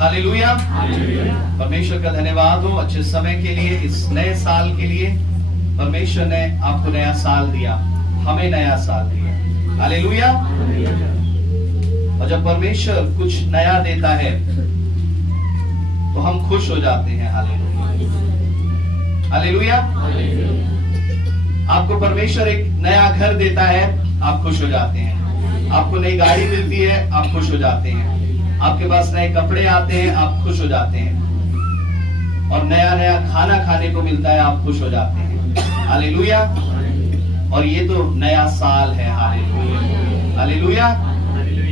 Hallelujah. परमेश्वर का धन्यवाद हो अच्छे समय के लिए, इस नए साल के लिए। परमेश्वर ने आपको नया साल दिया, हमें नया साल दिया। हालेलुया। और जब परमेश्वर कुछ नया देता है तो हम खुश हो जाते हैं। Hallelujah, hallelujah. आपको परमेश्वर एक नया घर देता है, आप खुश हो जाते हैं। आपको नई गाड़ी मिलती है, आप खुश हो जाते हैं। आपके पास नए कपड़े आते हैं, आप खुश हो जाते हैं। और नया नया खाना खाने को मिलता है, आप खुश हो जाते हैं। हालेलुया। और ये तो नया साल है। Hallelujah, hallelujah.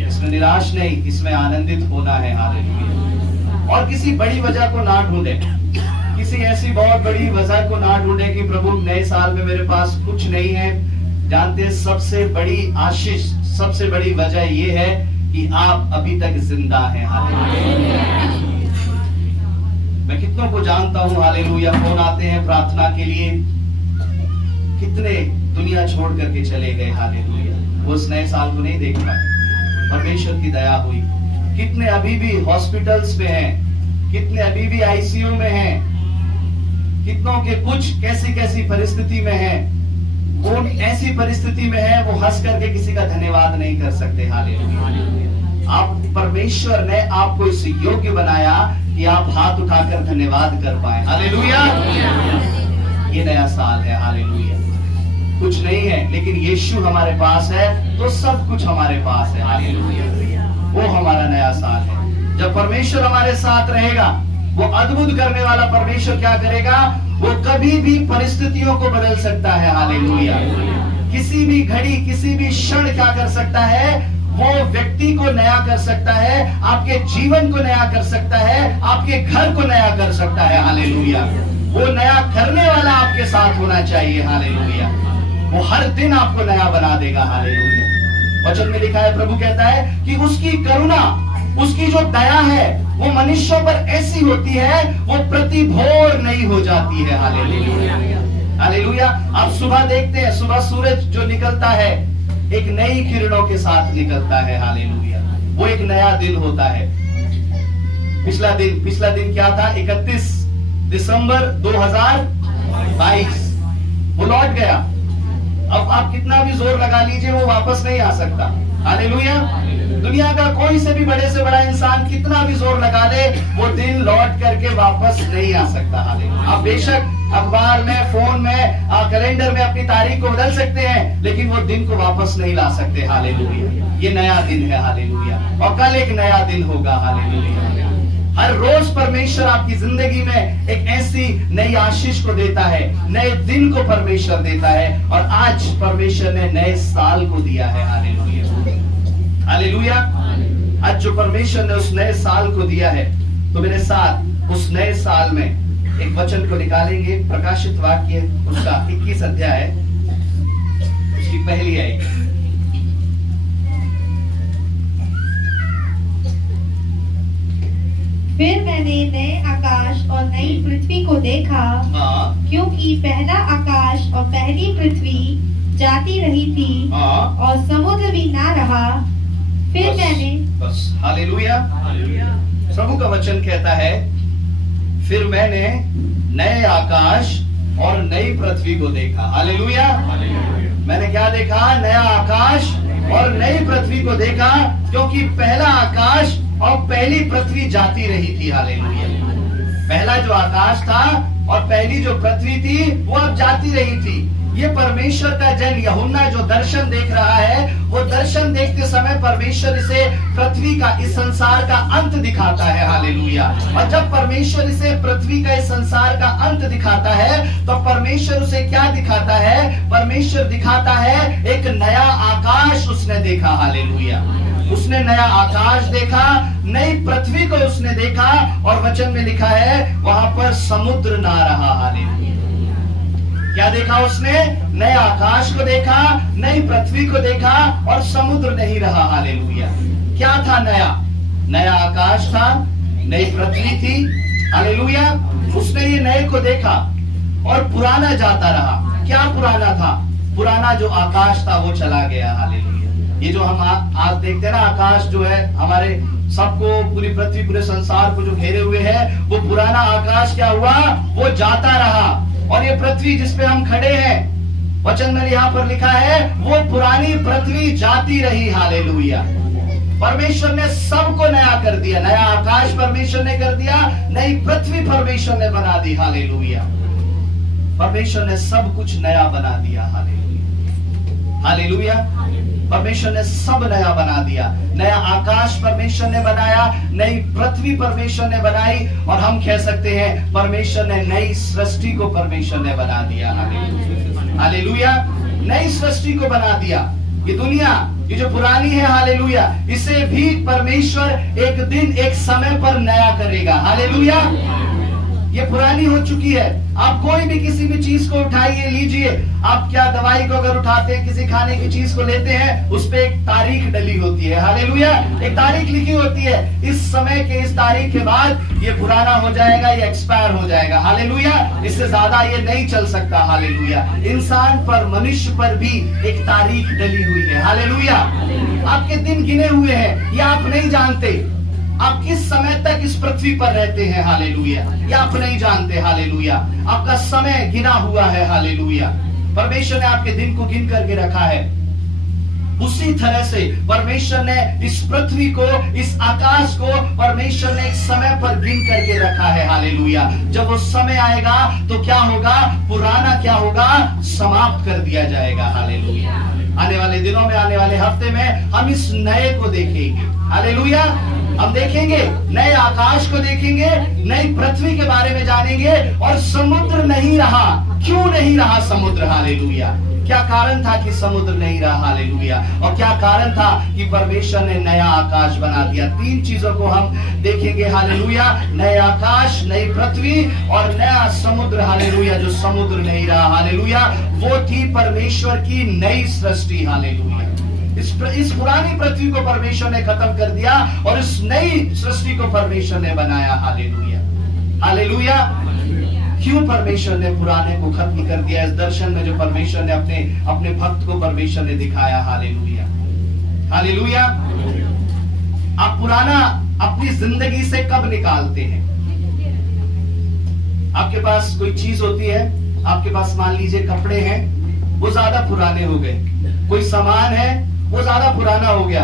इसमें निराश नहीं, इसमें आनंदित होना है। हालेलुया। और किसी बड़ी वजह को ना ढूंढे, किसी ऐसी बहुत बड़ी वजह को ना ढूंढे कि प्रभु नए साल में मेरे पास कुछ नहीं है। जानते हैं सबसे बड़ी आशीष, सबसे बड़ी वजह ये है कि आप अभी तक जिंदा हैं। हालेलुया। मैं कितनों को जानता हूँ, हालेलुया, फोन आते हैं प्रार्थना के लिए, कितने दुनिया छोड़ करके चले गए। हालेलुया। वो उस नए साल को नहीं देख पाए, परमेश्वर की दया हुई। कितने अभी भी हॉस्पिटल्स में हैं, कितने अभी भी आईसीयू में हैं, कितनों के कुछ कैसी कैसी परिस्थिति में हैं। वो ऐसी परिस्थिति में है, वो हंस करके किसी का धन्यवाद नहीं कर सकते। हालेलुया। आप परमेश्वर ने आपको इस योग्य बनाया कि आप हाथ उठाकर धन्यवाद कर पाए। हालेलुया। ये नया साल है। हालेलुया। कुछ नहीं है लेकिन यीशु हमारे पास है तो सब कुछ हमारे पास है। हालेलुया। वो हमारा नया साल है। जब परमेश्वर हमारे साथ रहेगा, वो अद्भुत करने वाला परमेश्वर क्या करेगा, वो कभी भी परिस्थितियों को बदल सकता है। हालेलुया। किसी भी घड़ी, किसी भी क्षण क्या कर सकता है, वो व्यक्ति को नया कर सकता है, आपके जीवन को नया कर सकता है, आपके घर को नया कर सकता है। हालेलुया। वो नया करने वाला आपके साथ होना चाहिए। हालेलुया। वो हर दिन आपको नया बना देगा। हालेलुया। वचन में लिखा है, प्रभु कहता है कि उसकी करुणा, उसकी जो दया है वो मनुष्यों पर ऐसी होती है, वो प्रति भोर नहीं हो जाती है। Hallelujah, hallelujah. आप सुबह देखते हैं, सुबह सूरज जो निकलता है एक नई किरणों के साथ निकलता है। हालेलुया। वो एक नया दिन होता है। पिछला दिन क्या था? 31 दिसंबर 2022 वो लौट गया। अब आप कितना भी जोर लगा लीजिए, वो वापस नहीं आ सकता। हालेलुया। दुनिया का कोई से भी बड़े से बड़ा इंसान कितना भी जोर लगा ले, वो दिन लौट करके वापस नहीं आ सकता। हालेलुया। आप बेशक अखबार में, फोन में, कैलेंडर में अपनी तारीख को बदल सकते हैं, लेकिन वो दिन को वापस नहीं ला सकते। हालेलुया। ये नया दिन है। हालेलुया। और कल एक नया दिन होगा। हालेलुया। हर रोज परमेश्वर आपकी जिंदगी में एक ऐसी नई आशीष को देता है, नए दिन को परमेश्वर देता है। और आज परमेश्वर ने नए साल को दिया है। Hallelujah, hallelujah. आज जो परमेश्वर ने उस नए साल को दिया है, तो मेरे साथ उस नए साल में एक वचन को निकालेंगे। प्रकाशित वाक्य उसका 21 अध्याय, उसकी पहली आयत। फिर मैंने नए आकाश और नई पृथ्वी को देखा, क्योंकि पहला आकाश और पहली पृथ्वी जाती रही थी और समुद्र भी ना रहा। फिर मैंने बस हालेलुया। प्रभु का वचन कहता है, फिर मैंने नए आकाश और नई पृथ्वी को देखा। हालेलुया। मैंने क्या देखा? नया आकाश और नई पृथ्वी को देखा, क्योंकि पहला आकाश और पहली पृथ्वी जाती रही थी। हालेलुया। पहला जो आकाश था और पहली जो पृथ्वी थी, वो अब जाती रही थी। ये परमेश्वर का जन यूहन्ना जो दर्शन देख रहा है, वो दर्शन देखते समय परमेश्वर इसे पृथ्वी का, इस संसार का अंत दिखाता है। हालेलुया। और जब परमेश्वर इसे पृथ्वी का, इस संसार का अंत दिखाता है, तो परमेश्वर उसे क्या दिखाता है? परमेश्वर दिखाता है एक नया आकाश उसने देखा। हालेलुया। उसने नया आकाश देखा, नई पृथ्वी को उसने देखा, और वचन में लिखा है वहां पर समुद्र ना रहा। हालेलुया। क्या देखा उसने? नए आकाश को देखा, नई पृथ्वी को देखा, और समुद्र नहीं रहा। हालेलुया। क्या था नया? नया आकाश था, नई पृथ्वी थी। हालेलुया। उसने ये नए को देखा और पुराना जाता रहा। क्या पुराना था? पुराना जो आकाश था वो चला गया। हालेलुया। ये जो हम आज देखते हैं ना, आकाश जो है हमारे सबको, पूरी पृथ्वी, पूरे संसार को जो घेरे हुए है, वो पुराना आकाश क्या हुआ, वो जाता रहा। और ये पृथ्वी जिस पे हम खड़े हैं, वचन में यहाँ पर लिखा है, वो पुरानी पृथ्वी जाती रही। हालेलुया। परमेश्वर ने सबको नया कर दिया। नया आकाश परमेश्वर ने कर दिया, नई पृथ्वी परमेश्वर ने बना दी। हालेलुया। परमेश्वर ने सब कुछ नया बना दिया। Hallelujah, hallelujah. परमेश्वर ने सब नया बना दिया। नया आकाश परमेश्वर ने बनाया, नई पृथ्वी परमेश्वर ने बनाई, और हम कह सकते हैं परमेश्वर ने नई सृष्टि को परमेश्वर ने बना दिया। Hallelujah, hallelujah. नई सृष्टि को बना दिया। ये दुनिया, ये जो पुरानी है, हालेलुया, इसे भी परमेश्वर एक दिन, एक समय पर नया करेगा। हालेलुया। ये पुरानी हो चुकी है। आप कोई भी किसी भी चीज को उठाइए, लीजिए। आप क्या दवाई को अगर उठाते हैं, किसी खाने की चीज को लेते हैं, उस पे एक तारीख डली होती है। हालेलुया। एक तारीख लिखी होती है, इस समय के इस तारीख के बाद ये पुराना हो जाएगा, ये एक्सपायर हो जाएगा। हालेलुया। इससे ज्यादा ये नहीं चल सकता। हालेलुया। इंसान पर, मनुष्य पर भी एक तारीख डली हुई है। हालेलुया। आपके दिन गिने हुए हैं, ये आप नहीं जानते। आप किस समय तक इस पृथ्वी पर रहते हैं, हालेलुया, ये आप नहीं जानते। हालेलुया। आपका समय गिना हुआ है। हालेलुया। परमेश्वर ने आपके दिन को गिन करके रखा है। उसी तरह से परमेश्वर ने इस पृथ्वी को, इस आकाश को परमेश्वर ने एक समय पर गिन करके रखा है। हालेलुया। जब वो समय आएगा तो क्या होगा, पुराना क्या होगा, समाप्त कर दिया जाएगा। हालेलुया। आने वाले दिनों में, आने वाले हफ्ते में हम इस नए को देखेंगे। हालेलुया। हम देखेंगे, नए आकाश को देखेंगे, नई पृथ्वी के बारे में जानेंगे। और समुद्र नहीं रहा। क्यों नहीं रहा समुद्र? हालेलुया। क्या कारण था कि समुद्र नहीं रहा? हालेलुया। और क्या कारण था कि परमेश्वर ने नया आकाश बना दिया? 3 चीजों को हम देखेंगे। हालेलुया। नए आकाश, नई पृथ्वी और नया समुद्र। हालेलुया। जो समुद्र नहीं रहा, हालेलुया, वो थी परमेश्वर की नई सृष्टि। हालेलुया। इस पुरानी पृथ्वी को परमेश्वर ने खत्म कर दिया और इस नई सृष्टि को परमेश्वर ने बनाया। Hallelujah, hallelujah. क्यों परमेश्वर ने पुराने को खत्म कर दिया? इस दर्शन में जो परमेश्वर ने अपने भक्त को परमेश्वर ने दिखाया। Hallelujah, hallelujah. आप पुराना अपनी जिंदगी से कब निकालते हैं? आपके पास कोई चीज होती है, आपके पास मान लीजिए कपड़े हैं, वो ज्यादा पुराने हो गए। कोई सामान है, वो ज्यादा पुराना हो गया।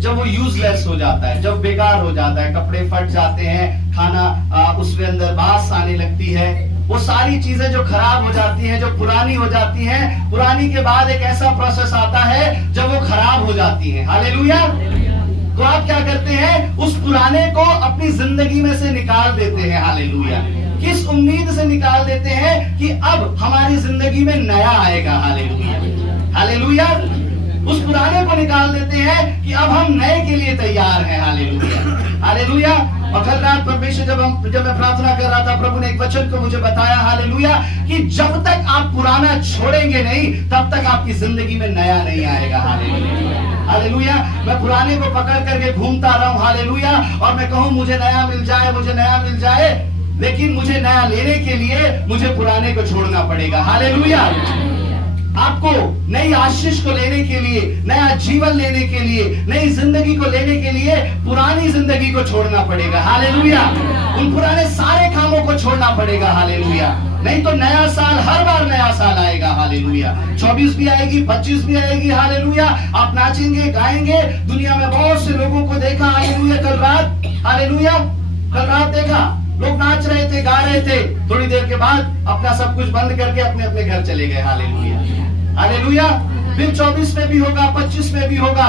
जब वो यूजलेस हो जाता है, जब बेकार हो जाता है, कपड़े फट जाते हैं, खाना उसके अंदर बास आने लगती है, वो सारी चीजें जो खराब हो जाती हैं, जो पुरानी हो जाती हैं, पुरानी के बाद एक ऐसा प्रोसेस आता है जब वो खराब हो जाती हैं। हालेलुया। तो आप क्या करते हैं? उस पुराने को अपनी जिंदगी में से निकाल देते हैं। हालेलुया। किस उम्मीद से निकाल देते हैं कि अब हमारी जिंदगी में नया आएगा। Hallelujah, hallelujah. उस पुराने को निकाल देते हैं कि अब हम नए के लिए तैयार हैं। Hallelujah, hallelujah. और कल रात परमेश्वर जब मैं प्रार्थना कर रहा था, प्रभु ने एक वचन को मुझे बताया। हालेलुया। कि जब तक आप पुराना छोड़ेंगे नहीं, तब तक आपकी जिंदगी में नया नहीं आएगा। Hallelujah, hallelujah. मैं पुराने को पकड़ करके घूमता रहा हूं, हालेलुया, और मैं कहूं मुझे नया मिल जाए, मुझे नया मिल जाए, लेकिन मुझे नया लेने के लिए मुझे पुराने को छोड़ना पड़ेगा। हालेलुया। आपको नई आशीष को लेने के लिए, नया जीवन लेने के लिए, नई जिंदगी को लेने के लिए पुरानी जिंदगी को छोड़ना पड़ेगा। हालेलुया। उन पुराने सारे कामों को छोड़ना पड़ेगा। हालेलुया। नहीं तो नया साल, हर बार नया साल आएगा। हालेलुया। 24 भी आएगी, 25 भी आएगी। हालेलुया। आप नाचेंगे, गाएंगे। दुनिया में बहुत से लोगों को देखा। हालेलुया। कल रात, हालेलुया, कल रात देखा, लोग नाच रहे थे, गा रहे थे, थोड़ी देर के बाद अपना सब कुछ बंद करके अपने अपने घर चले गए। Hallelujah, hallelujah. फिर 24 में भी होगा, 25 में भी होगा,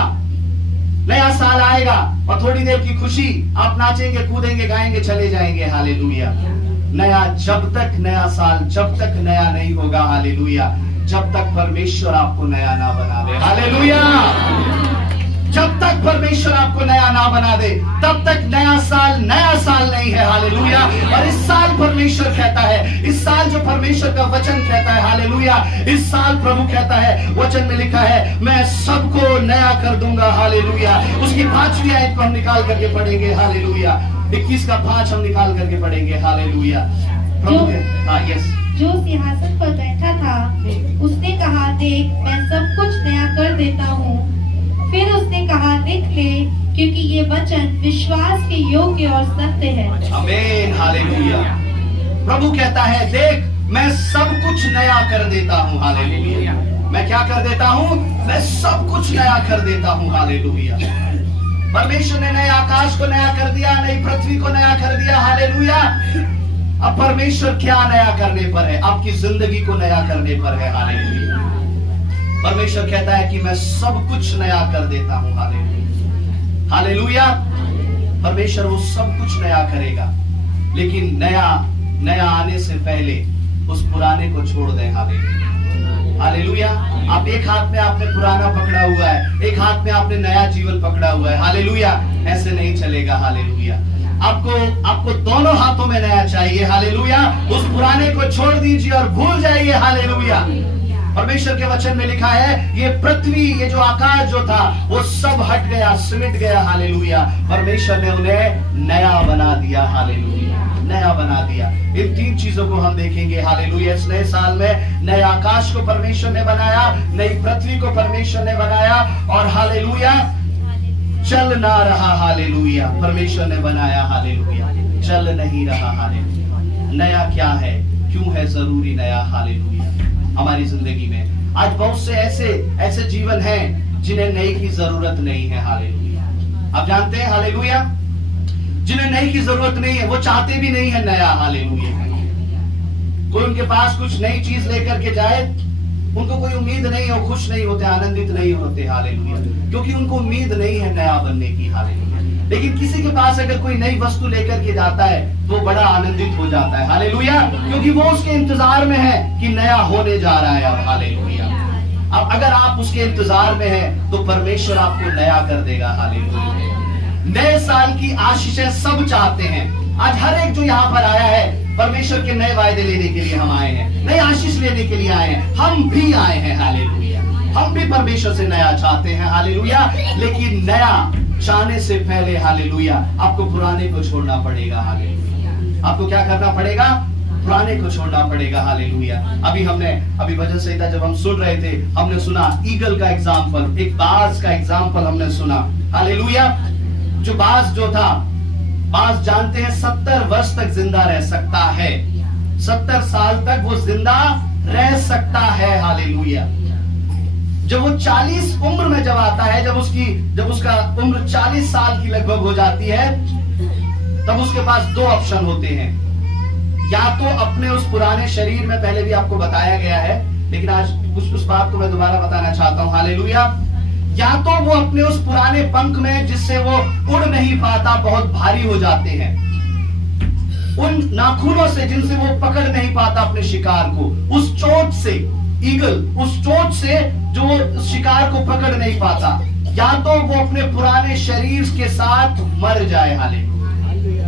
नया साल आएगा और थोड़ी देर की खुशी, आप नाचेंगे, कूदेंगे, गाएंगे, चले जाएंगे। हालेलुया। नया, जब तक नया साल, जब तक नया नहीं होगा, हालेलुया, जब तक परमेश्वर आपको नया ना बना दे। हालेलुया। जब तक परमेश्वर आपको नया ना बना दे, तब तक नया साल नहीं है। हालेलुया। और इस साल परमेश्वर कहता है, इस साल जो परमेश्वर का वचन कहता है, हालेलुया, इस साल प्रभु कहता है, वचन में लिखा है, मैं सबको नया कर दूंगा। हालेलुया। उसकी 5वीं आयत को हम निकाल करके पढ़ेंगे। हालेलुया। 21 का 5 हम निकाल करके पढ़ेंगे। हालेलुया। प्रभु के, हाँ, यस। जो सिंहासन पर बैठा था उसने कहा, देख, मैं सब कुछ नया कर देता हूँ। फिर उसने कहा, लिख ले, क्योंकि ये वचन विश्वास के योग्य और सत्य है। आमीन, हालेलुया। प्रभु कहता है, देख मैं सब कुछ नया कर देता हूँ। हालेलुया। मैं क्या कर देता हूँ? मैं सब कुछ नया कर देता हूँ। हालेलुया। परमेश्वर ने नए आकाश को नया कर दिया, नई पृथ्वी को नया कर दिया। हालेलुया। अब परमेश्वर क्या नया करने पर है? आपकी जिंदगी को नया करने पर है। हालेलुया। परमेश्वर कहता है कि मैं सब कुछ नया कर देता हूँ। Hallelujah, hallelujah. परमेश्वर वो सब कुछ नया करेगा, लेकिन नया आने से पहले उस पुराने को छोड़ दें। Hallelujah, hallelujah. आप एक हाथ में आपने पुराना पकड़ा हुआ है, एक हाथ में आपने नया जीवन पकड़ा हुआ है। हालेलुया। ऐसे नहीं चलेगा। हालेलुया। आपको दोनों हाथों में नया चाहिए। हालेलुया। उस पुराने को छोड़ दीजिए और भूल जाइए। हालेलुया। परमेश्वर के वचन में लिखा है, ये पृथ्वी, ये जो आकाश जो था, वो सब हट गया, सिमट गया। हालेलुया। परमेश्वर ने उन्हें नया बना दिया। हालेलुया, नया बना दिया। इन तीन चीजों को हम देखेंगे। हालेलुया। इस नए साल में नए आकाश को परमेश्वर ने बनाया, नई पृथ्वी को परमेश्वर ने बनाया, और हालेलुया चल ना रहा। हालेलुया। परमेश्वर ने बनाया। हालेलुया। चल नहीं रहा। हालेलुया। नया क्या है? क्यों है जरूरी नया? हालेलुया। हमारी जिंदगी में आज बहुत से ऐसे जीवन हैं जिन्हें नई की जरूरत नहीं है। हालेलुया। आप जानते हैं, हालेलुया, जिन्हें नई की जरूरत नहीं है, वो चाहते भी नहीं है नया। हालेलुया। कोई उनके पास कुछ नई चीज लेकर के जाए, उनको कोई उम्मीद नहीं हो, खुश नहीं होते, आनंदित नहीं होते। हालेलुया। क्योंकि उनको उम्मीद नहीं है नया बनने की। हालेलुया। लेकिन किसी के पास अगर कोई नई वस्तु लेकर के जाता है तो बड़ा आनंदित हो जाता है। हालेलुया। क्योंकि वो उसके इंतजार में है कि नया होने जा रहा है अब। हालेलुया। अब अगर आप उसके इंतजार में हैं तो परमेश्वर आपको नया कर देगा। हालेलुया। नए साल की आशीषें सब चाहते हैं। आज हर एक जो यहाँ पर आया है, परमेश्वर के नए वायदे लेने के लिए हम आए हैं, नई आशीष लेने के लिए आए हैं। हम भी आए हैं। हालेलुया। हम भी परमेश्वर से नया चाहते हैं। हालेलुया। लेकिन नया चाहने से पहले, हालेलुया, आपको पुराने को छोड़ना पड़ेगा। हालेलुया। आपको क्या करना पड़ेगा? पुराने को छोड़ना पड़ेगा। हालेलुया। अभी भजन संहिता जब हम सुन रहे थे, हमने सुना ईगल का एग्जाम्पल, एक बाज का एग्जाम्पल हमने सुना। हालेलुया। जो बाज जो था, बाज जानते हैं 70 वर्ष तक जिंदा रह सकता है। 70 साल तक वो जिंदा रह सकता है। हालेलुया। जब वो 40 उम्र में जब आता है, जब उसका उम्र 40 साल की लगभग हो जाती है, तब उसके पास दो ऑप्शन होते हैं। या तो अपने उस पुराने शरीर में, पहले भी आपको बताया गया है, लेकिन आज उस बात को मैं दोबारा बताना चाहता हूं। हालेलुया। या तो वो अपने उस पुराने पंख में, जिससे वो उड़ नहीं पाता, बहुत भारी हो जाते हैं, उन नाखूनों से जिनसे वो पकड़ नहीं पाता अपने शिकार को, उस चोट से, ईगल उस चोट से जो शिकार को पकड़ नहीं पाता, या तो वो अपने पुराने शरीर के साथ मर जाए। हालेलुया।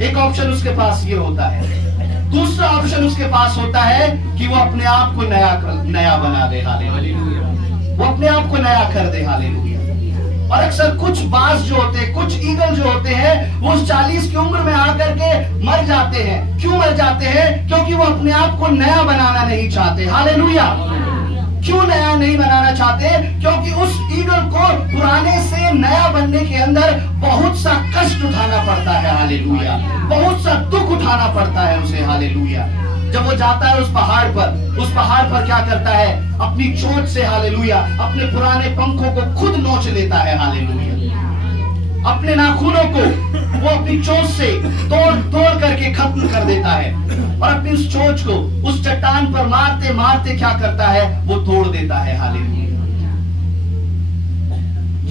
एक ऑप्शन उसके पास ये होता है। दूसरा ऑप्शन उसके पास होता है कि वो अपने आप को नया बना दे। हालेलुया। वो अपने आप को नया कर दे। हालेलुया। और अक्सर कुछ बाज जो होते हैं, कुछ ईगल जो होते हैं, वो 40 की उम्र में आकर के मर जाते हैं। क्यों मर जाते हैं? क्योंकि वो अपने आप को नया बनाना नहीं चाहते। हालेलुया। क्यों नया नहीं बनाना चाहते? क्योंकि उस ईगल को पुराने से नया बनने के अंदर बहुत सा कष्ट उठाना पड़ता है। हालेलुया। बहुत सा दुख उठाना पड़ता है उसे। हालेलुया। जब वो जाता है उस पहाड़ पर क्या करता है? अपनी चोट से, हालेलुया, अपने पुराने पंखों को खुद नोच लेता है। हालेलुया। अपने नाखूनों को वो अपनी चोट से तोड़ करके खत्म कर देता है, और अपनी उस चोट को उस चट्टान पर मारते मारते क्या करता है? वो तोड़ देता है। हालेलुया।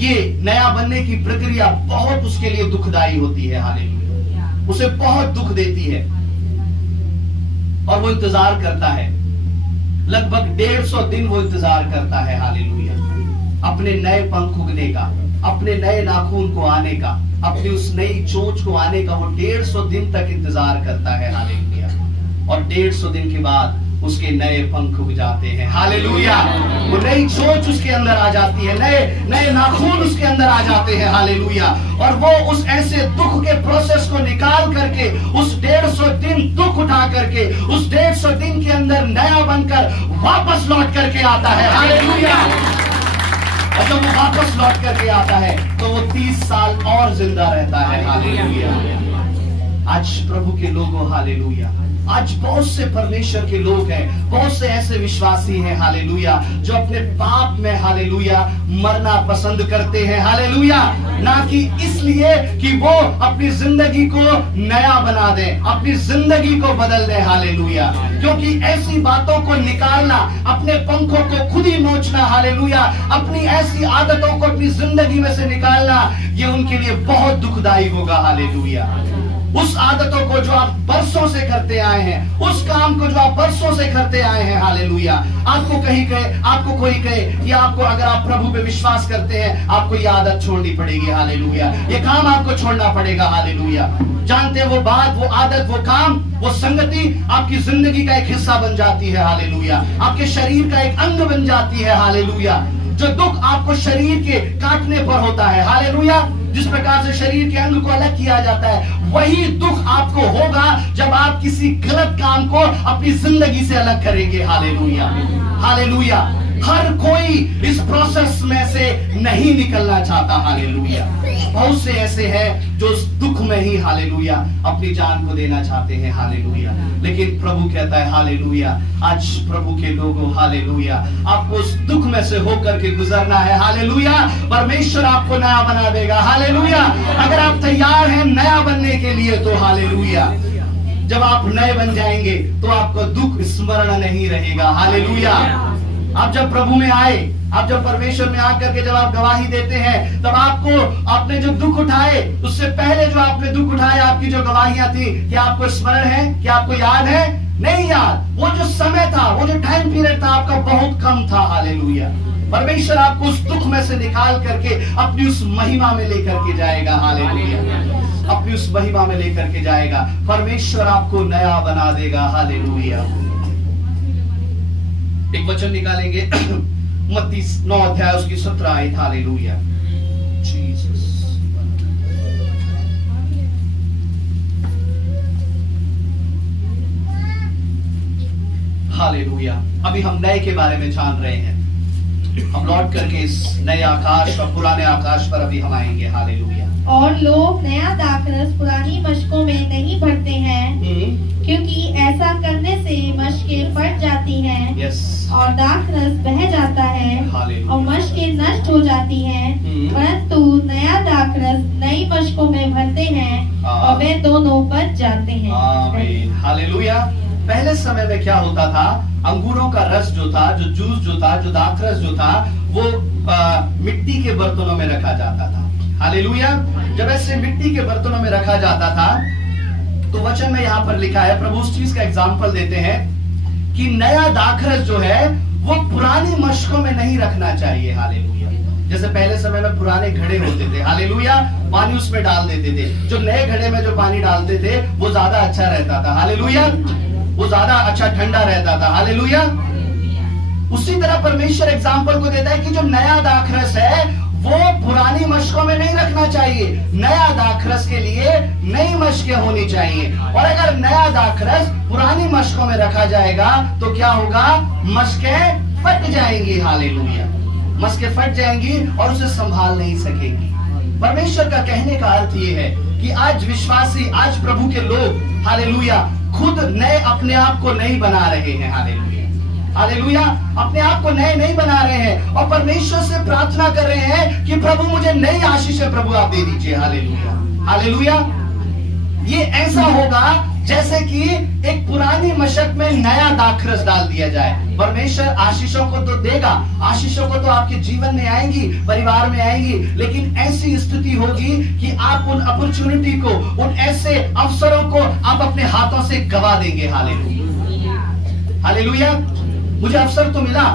ये नया बनने की प्रक्रिया बहुत उसके लिए दुखदाई होती है। हालेलुया। उसे बहुत दुख देती है, और वो इंतजार करता है। लगभग 150 दिन वो इंतजार करता है। हालेलुया। अपने नए पंख उगने का, अपने नए नाखून को आने का, अपनी उस नई चोंच को आने का वो 150 दिन तक इंतजार करता है। हालेलुया। और 150 दिन के बाद उसके नए पंख उग जाते हैं। हालेलुया। वो नई चोंच उसके अंदर आ जाती है, नए नाखून उसके अंदर आ जाते हैं। हालेलुया। और वो उस ऐसे दुख के प्रोसेस को निकाल करके, उस 150 दिन दुख उठा करके, उस 150 दिन के अंदर नया बनकर वापस लौट करके आता है। हालेलुया। और जब वो वापस लौट करके आता है तो वो 30 साल और जिंदा रहता है। हालेलुया। आज प्रभु के लोगों, हालेलुया, आज बहुत से परमेश्वर के लोग हैं, बहुत से ऐसे विश्वासी हैं, हालेलुया, जो अपने पाप में, हालेलुया, मरना पसंद करते हैं। हालेलुया। ना कि इसलिए कि वो अपनी जिंदगी को नया बना दें, अपनी जिंदगी को बदल दें। हालेलुया। क्योंकि ऐसी बातों को निकालना, अपने पंखों को खुद ही नोचना, हालेलुया, अपनी ऐसी आदतों को अपनी जिंदगी में से निकालना, ये उनके लिए बहुत दुखदायी होगा। हालेलुया। उस आदतों को जो आप बरसों से करते आए हैं, उस काम को जो आप बरसों से करते आए हैं, हालेलुया, आपको कोई कहे कि आपको, अगर आप प्रभु पे विश्वास करते हैं, आपको ये आदत छोड़नी पड़ेगी। हालेलुया। ये काम आपको छोड़ना पड़ेगा। हालेलुया। जानते हैं, वो बात, वो आदत, वो काम, वो संगति आपकी जिंदगी का एक हिस्सा बन जाती है। हालेलुया। आपके शरीर का एक अंग बन जाती है। हालेलुया। जो दुख आपको शरीर के काटने पर होता है, हालेलुया, जिस प्रकार से शरीर के अंग को अलग किया जाता है, वही दुख आपको होगा जब आप किसी गलत काम को अपनी जिंदगी से अलग करेंगे। हालेलुया। हालेलुया। हर कोई इस प्रोसेस में से नहीं निकलना चाहता। हालेलुया। बहुत से ऐसे हैं जो उस दुख में ही, हालेलुया, अपनी जान को देना चाहते हैं। हालेलुया। लेकिन प्रभु कहता है, हालेलुया, आज प्रभु के लोगों, हालेलुया, आपको उस दुख में से होकर के गुजरना है। हालेलुया। परमेश्वर आपको नया बना देगा। हालेलुया। अगर आप तैयार हैं नया बनने के लिए तो हालेलुया, जब आप नए बन जाएंगे तो आपको दुख स्मरण नहीं रहेगा। हालेलुया। आप जब प्रभु में आए, आप जब परमेश्वर में आकर के जब आप गवाही देते हैं, तब आपको आपने जो दुख उठाए, उससे पहले जो आपने दुख उठाए, आपकी जो गवाहियां थी, क्या आपको स्मरण है? क्या आपको याद है? नहीं याद। वो जो समय था, वो जो टाइम पीरियड था, आपका बहुत कम था। हालेलुया। परमेश्वर आपको उस दुख में से निकाल करके अपनी उस महिमा में लेकर के जाएगा। हालेलुया। अपनी उस महिमा में लेकर के जाएगा। परमेश्वर आपको नया बना देगा। हालेलुया। एक वचन निकालेंगे, मत्ती 9 अध्याय उसकी 17 आयत। हालेलुया। जीसस। हालेलुया। अभी हम नए के बारे में जान रहे हैं। हम लौट करके इस नए आकाश और पुराने आकाश पर अभी हम आएंगे। हालेलुया। और लोग नया दाखरस पुरानी मशकों में नहीं भरते हैं, क्योंकि ऐसा करने से मशकें फट जाती हैं। यस। और दाखरस बह जाता है और मशकें नष्ट हो जाती हैं। परंतु नया दाखरस नई मशकों में भरते हैं और वे दोनों बच जाते हैं। आमीन। हालेलुया। पहले समय में क्या होता था? अंगूरों का रस जो था, जो जूस जो था, जो दाखरस जो था, वो मिट्टी के बर्तनों में रखा जाता था। हालेलुया। जब ऐसे मिट्टी के बर्तनों में रखा जाता था, तो वचन में यहाँ पर लिखा है, प्रभु उस चीज का एग्जाम्पल देते हैं कि नया दाखरस जो है वो पुरानी मशकों में नहीं रखना चाहिए। हालेलुया। जैसे पहले समय में पुराने घड़े होते थे, हालेलुया, पानी उसमें डाल देते थे। जो नए घड़े में जो पानी डालते थे वो ज्यादा अच्छा रहता था। हालेलुया। वो ज्यादा अच्छा ठंडा रहता था। हालेलुया। उसी तरह परमेश्वर एग्जाम्पल को देता है कि जो नया दाखरस है वो पुरानी मशकों में नहीं रखना चाहिए। नया दाखरस के लिए नई मशकें होनी चाहिए। और अगर नया दाखरस पुरानी मशकों में रखा जाएगा तो क्या होगा? मशकें फट जाएंगी। हालेलुया। मशकें फट जाएंगी और उसे संभाल नहीं सकेंगी। परमेश्वर का कहने का अर्थ ये है कि आज विश्वासी, आज प्रभु के लोग, हालेलुया, खुद नए अपने आप को नहीं बना रहे हैं। हालेलुया। हालेलुया। अपने आप को नए नहीं बना रहे हैं और परमेश्वर से प्रार्थना कर रहे हैं कि प्रभु मुझे नई आशीष प्रभु आप दे दीजिए। हालेलुया। हालेलुया। ये ऐसा होगा जैसे कि एक पुरानी मशक में नया दाखरस डाल दिया जाए। परमेश्वर आशीषों को तो देगा, आशीषों को तो आपके जीवन में आएंगी, परिवार में आएंगी, लेकिन ऐसी स्थिति होगी कि आप उन अपॉर्चुनिटी को, उन ऐसे अवसरों को आप अपने हाथों से गवा देंगे। हालेलुया। हालेलुया। मुझे अवसर तो मिला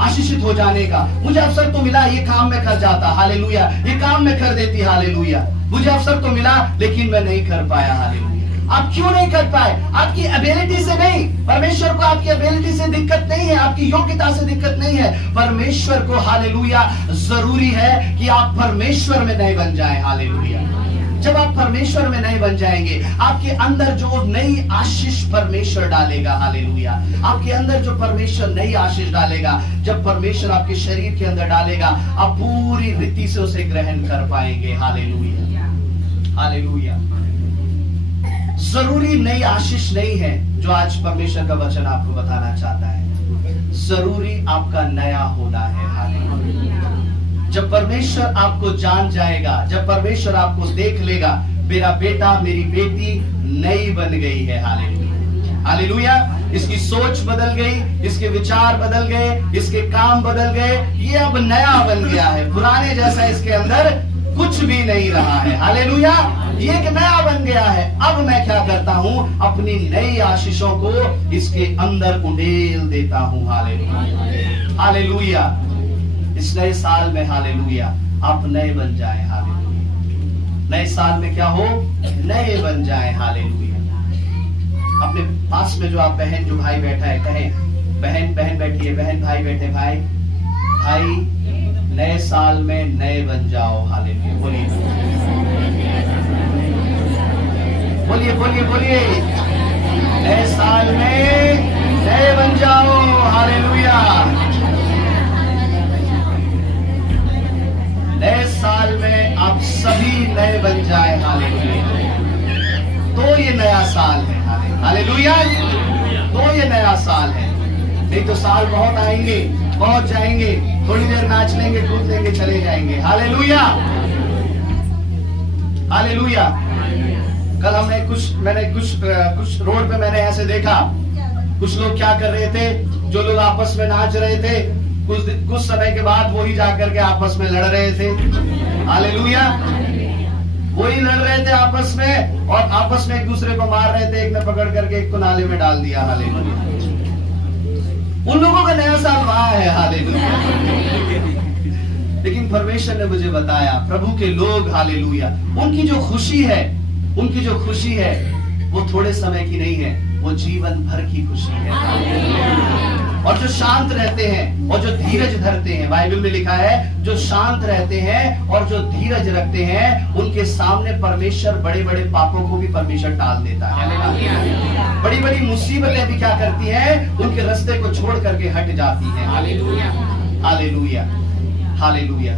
आशीषित हो जाने का, मुझे अवसर तो मिला ये काम में कर जाता। हालेलुया। ये काम में कर देती। हालेलुया। मुझे अवसर तो मिला लेकिन मैं नहीं कर पाया। हालेलुया। आप क्यों नहीं कर पाए? आपकी एबिलिटी से नहीं। परमेश्वर को आपकी एबिलिटी से दिक्कत नहीं है, आपकी योग्यता से दिक्कत नहीं है। परमेश्वर को, हालेलुया, जरूरी है कि आप परमेश्वर में नए बन जाएं। हालेलुया। जब आप परमेश्वर में नए बन जाएंगे, आपके अंदर जो नई आशीष परमेश्वर डालेगा, हालेलुया, आपके अंदर जो परमेश्वर नई आशीष डालेगा, जब परमेश्वर आपके शरीर के अंदर डालेगा, आप पूरी रीति से उसे ग्रहण कर पाएंगे। Hallelujah, hallelujah. जरूरी नई आशीष नहीं है जो आज परमेश्वर का वचन आपको बताना चाहता है, जरूरी आपका नया होना है। हालेलुया। जब परमेश्वर आपको जान जाएगा, जब परमेश्वर आपको देख लेगा, मेरा बेटा मेरी बेटी नई बन गई है। Hallelujah, hallelujah. इसकी सोच बदल गई, इसके विचार बदल गए, इसके काम बदल गए, ये अब नया बन गया है, पुराने जैसा इसके अंदर कुछ भी नहीं रहा है। हालेलुया, ये एक नया बन गया है। अब मैं क्या करता हूँ, अपनी नई आशीषों को इसके अंदर उड़ेल देता हूँ। Hallelujah, hallelujah. इस नए साल में, हालेलुया, आप नए बन जाएं। हालेलुया, नए साल में क्या हो, नए बन जाएं। हालेलुया। अपने पास में जो आप बहन जो भाई बैठा है, कहें बहन, बहन बैठी है, बहन भाई बैठे, भाई भाई नए साल में नए बन जाओ। हालेलुया, बोलिए बोलिए बोलिए बोलिए, नए साल में नए बन जाओ। हालेलुया, नए साल में आप सभी नए बन जाए। हालेलुया, तो ये नया साल है। हालेलुया, तो ये नया साल है। नहीं तो साल बहुत आएंगे, बहुत जाएंगे, थोड़ी देर नाच लेंगे, कूद लेंगे, चले जाएंगे। Hallelujah, hallelujah. कल मैंने कुछ रोड पे मैंने ऐसे देखा, कुछ लोग क्या कर रहे थे, जो लोग आपस में नाच रहे थे, कुछ समय के बाद वही जाकर के आपस में लड़ रहे थे। हालेलुया, वही लड़ रहे थे आपस में, और आपस में एक दूसरे को मार रहे थे, एक ने पकड़ करके एक को नाले में डाल दिया। हालेलुया, उन लोगों का नया साल वहां है। हालेलुया, लेकिन परमेश्वर ने मुझे बताया, प्रभु के लोग, हालेलुया, उनकी जो खुशी है, उनकी जो खुशी है वो थोड़े समय की नहीं है, वो जीवन भर की खुशी है। और जो शांत रहते हैं और जो धीरज धरते हैं, बाइबल में लिखा है, जो शांत रहते हैं और जो धीरज रखते हैं, उनके सामने परमेश्वर बड़े बड़े पापों को भी परमेश्वर टाल देता है। बड़ी बड़ी मुसीबतें भी क्या करती हैं, उनके रास्ते को छोड़ करके हट जाती हैं। Hallelujah, hallelujah, hallelujah.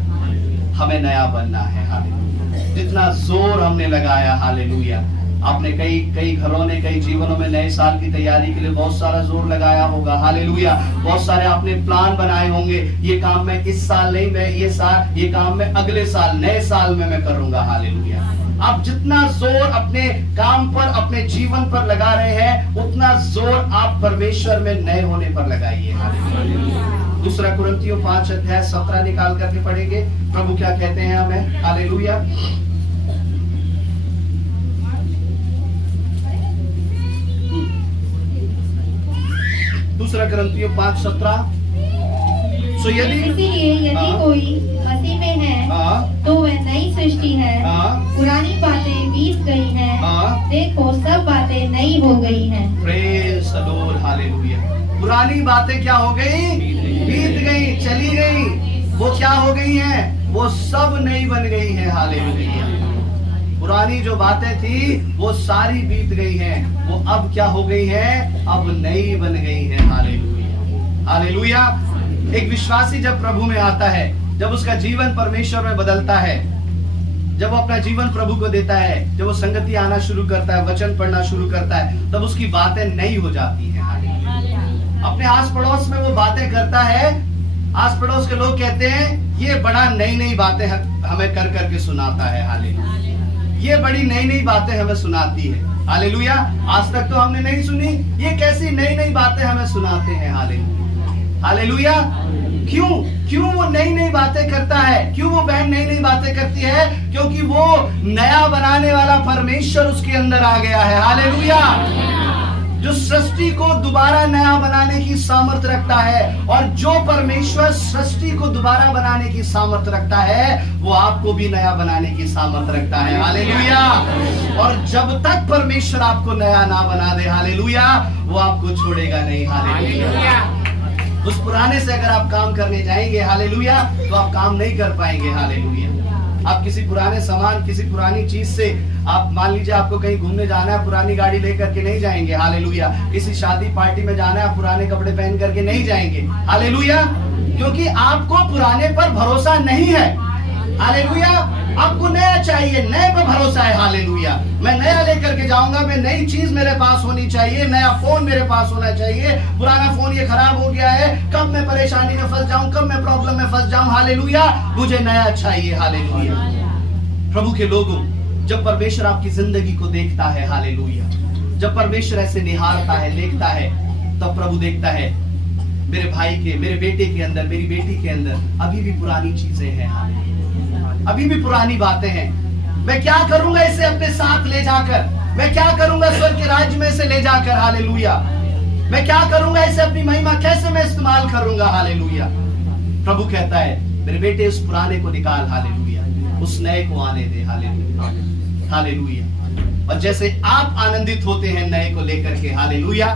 हमें नया बनना है। हालेलुया, जितना जोर हमने लगाया, हालेलुया, आपने कई घरों ने, कई जीवनों में नए साल की तैयारी के लिए बहुत सारा जोर लगाया होगा। हालेलुया, बहुत सारे आपने प्लान बनाए होंगे, ये काम मैं इस साल नहीं, मैं ये काम मैं अगले साल, नए साल में मैं करूंगा। हालेलुया, आप जितना जोर अपने काम पर, अपने जीवन पर लगा रहे हैं, उतना जोर आप परमेश्वर में नए होने पर लगाइए। दूसरा कुरिन्थियों 5:17 निकाल करके पढ़ेंगे, प्रभु क्या कहते हैं हमें। हालेलुया, दूसरा कुरिन्थियों 5:17। सो यदि कोई मसीह में है, तो वह नई सृष्टि है, पुरानी बातें बीत गई हैं, देखो सब बातें नई हो गई हैं। Praise the Lord, hallelujah. पुरानी बातें क्या हो गई, बीत गई, चली गई, वो क्या हो गई हैं, वो सब नई बन गई है। हालेलुया, पुरानी जो बातें थी वो सारी बीत गई हैं, वो अब क्या हो गई हैं, अब नई बन गई हैं। Hallelujah, hallelujah. एक विश्वासी जब प्रभु में आता है, जब उसका जीवन परमेश्वर में बदलता है, जब वो अपना जीवन प्रभु को देता है, जब वो संगति आना शुरू करता है, वचन पढ़ना शुरू करता है, तब उसकी बातें नई हो जाती हैं। अपने आस पड़ोस में वो बातें करता है, आस पड़ोस के लोग कहते हैं ये बड़ा नई नई बातें हमें कर करके सुनाता है। हालेलुया, ये बड़ी नई नई बातें हमें सुनाती है। हालेलुया, आज तक तो हमने नहीं सुनी, ये कैसी नई नई बातें हमें सुनाते हैं। Hallelujah, hallelujah. क्यों वो नई नई बातें करता है, क्यों वो बहन नई नई बातें करती है, क्योंकि वो नया बनाने वाला परमेश्वर उसके अंदर आ गया है। हालेलुया, जो सृष्टि को दोबारा नया बनाने की सामर्थ रखता है, और जो परमेश्वर सृष्टि को दोबारा बनाने की सामर्थ रखता है, वो आपको भी नया बनाने की सामर्थ रखता है। हालेलुया, और जब तक परमेश्वर आपको नया ना बना दे, हालेलुया, वो आपको छोड़ेगा नहीं। हालेलुया, उस पुराने से अगर आप काम करने जाएंगे, हालेलुया, तो आप काम नहीं कर पाएंगे। हालेलुया, आप किसी पुराने सामान, किसी पुरानी चीज से, आप मान लीजिए आपको कहीं घूमने जाना है, पुरानी गाड़ी लेकर के नहीं जाएंगे, हालेलुया। किसी शादी पार्टी में जाना है, पुराने कपड़े पहन करके नहीं जाएंगे, हालेलुया, क्योंकि आपको पुराने पर भरोसा नहीं है, हालेलुया। आपको नया चाहिए, नए पर भरोसा है, हालेलुया। मैं नया लेकर के जाऊंगा, मैं नई चीज मेरे पास होनी चाहिए, नया फोन मेरे पास होना चाहिए। पुराना फोन ये खराब हो गया है, कब मैं परेशानी में फंस जाऊं, कब मैं प्रॉब्लम में फंस जाऊं, हालेलुया, मुझे नया चाहिए, हालेलुया। प्रभु के लोगों, जब परमेश्वर आपकी जिंदगी को देखता है, हालेलुया, जब परमेश्वर ऐसे निहारता है, देखता है, तब प्रभु देखता है मेरे भाई के, मेरे बेटे के अंदर, मेरी बेटी के अंदर अभी भी पुरानी चीजें हैं, हालेलुया, अभी भी पुरानी बातें हैं। मैं क्या करूंगा इसे अपने साथ ले जाकर, मैं क्या करूंगा स्वर्ग के राज्य में से ले जाकर, हालेलुया, मैं क्या करूंगा इसे अपनी महिमा कैसे मैं इस्तेमाल करूंगा, हालेलुया। प्रभु कहता है मेरे बेटे उस पुराने को निकाल, हालेलुया, उस नए को आने दे, हालेलुया, हालेलुया। और जैसे आप आनंदित होते हैं नए को लेकर के, हालेलुया,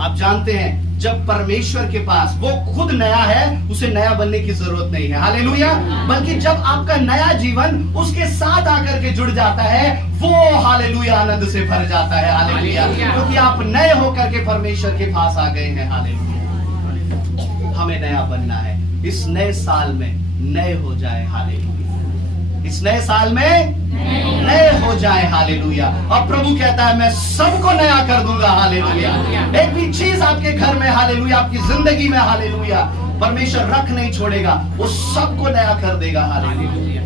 आप जानते हैं जब परमेश्वर के पास वो खुद नया है, उसे नया बनने की जरूरत नहीं है, हालेलुया, बल्कि जब आपका नया जीवन उसके साथ आकर के जुड़ जाता है, वो हालेलुया आनंद से भर जाता है, हालेलुया, क्योंकि आप नए होकर के परमेश्वर के पास आ गए हैं, हालेलुया। हमें नया बनना है, इस नए साल में नए हो जाए, हालेलुया, इस नए साल में नए हो जाए, हालेलुया। और प्रभु कहता है मैं सबको नया कर दूंगा, हालेलुया। एक भी चीज आपके घर में, हालेलुया, आपकी जिंदगी में, हालेलुया, परमेश्वर रख नहीं छोड़ेगा, वो सबको नया कर देगा, हालेलुया।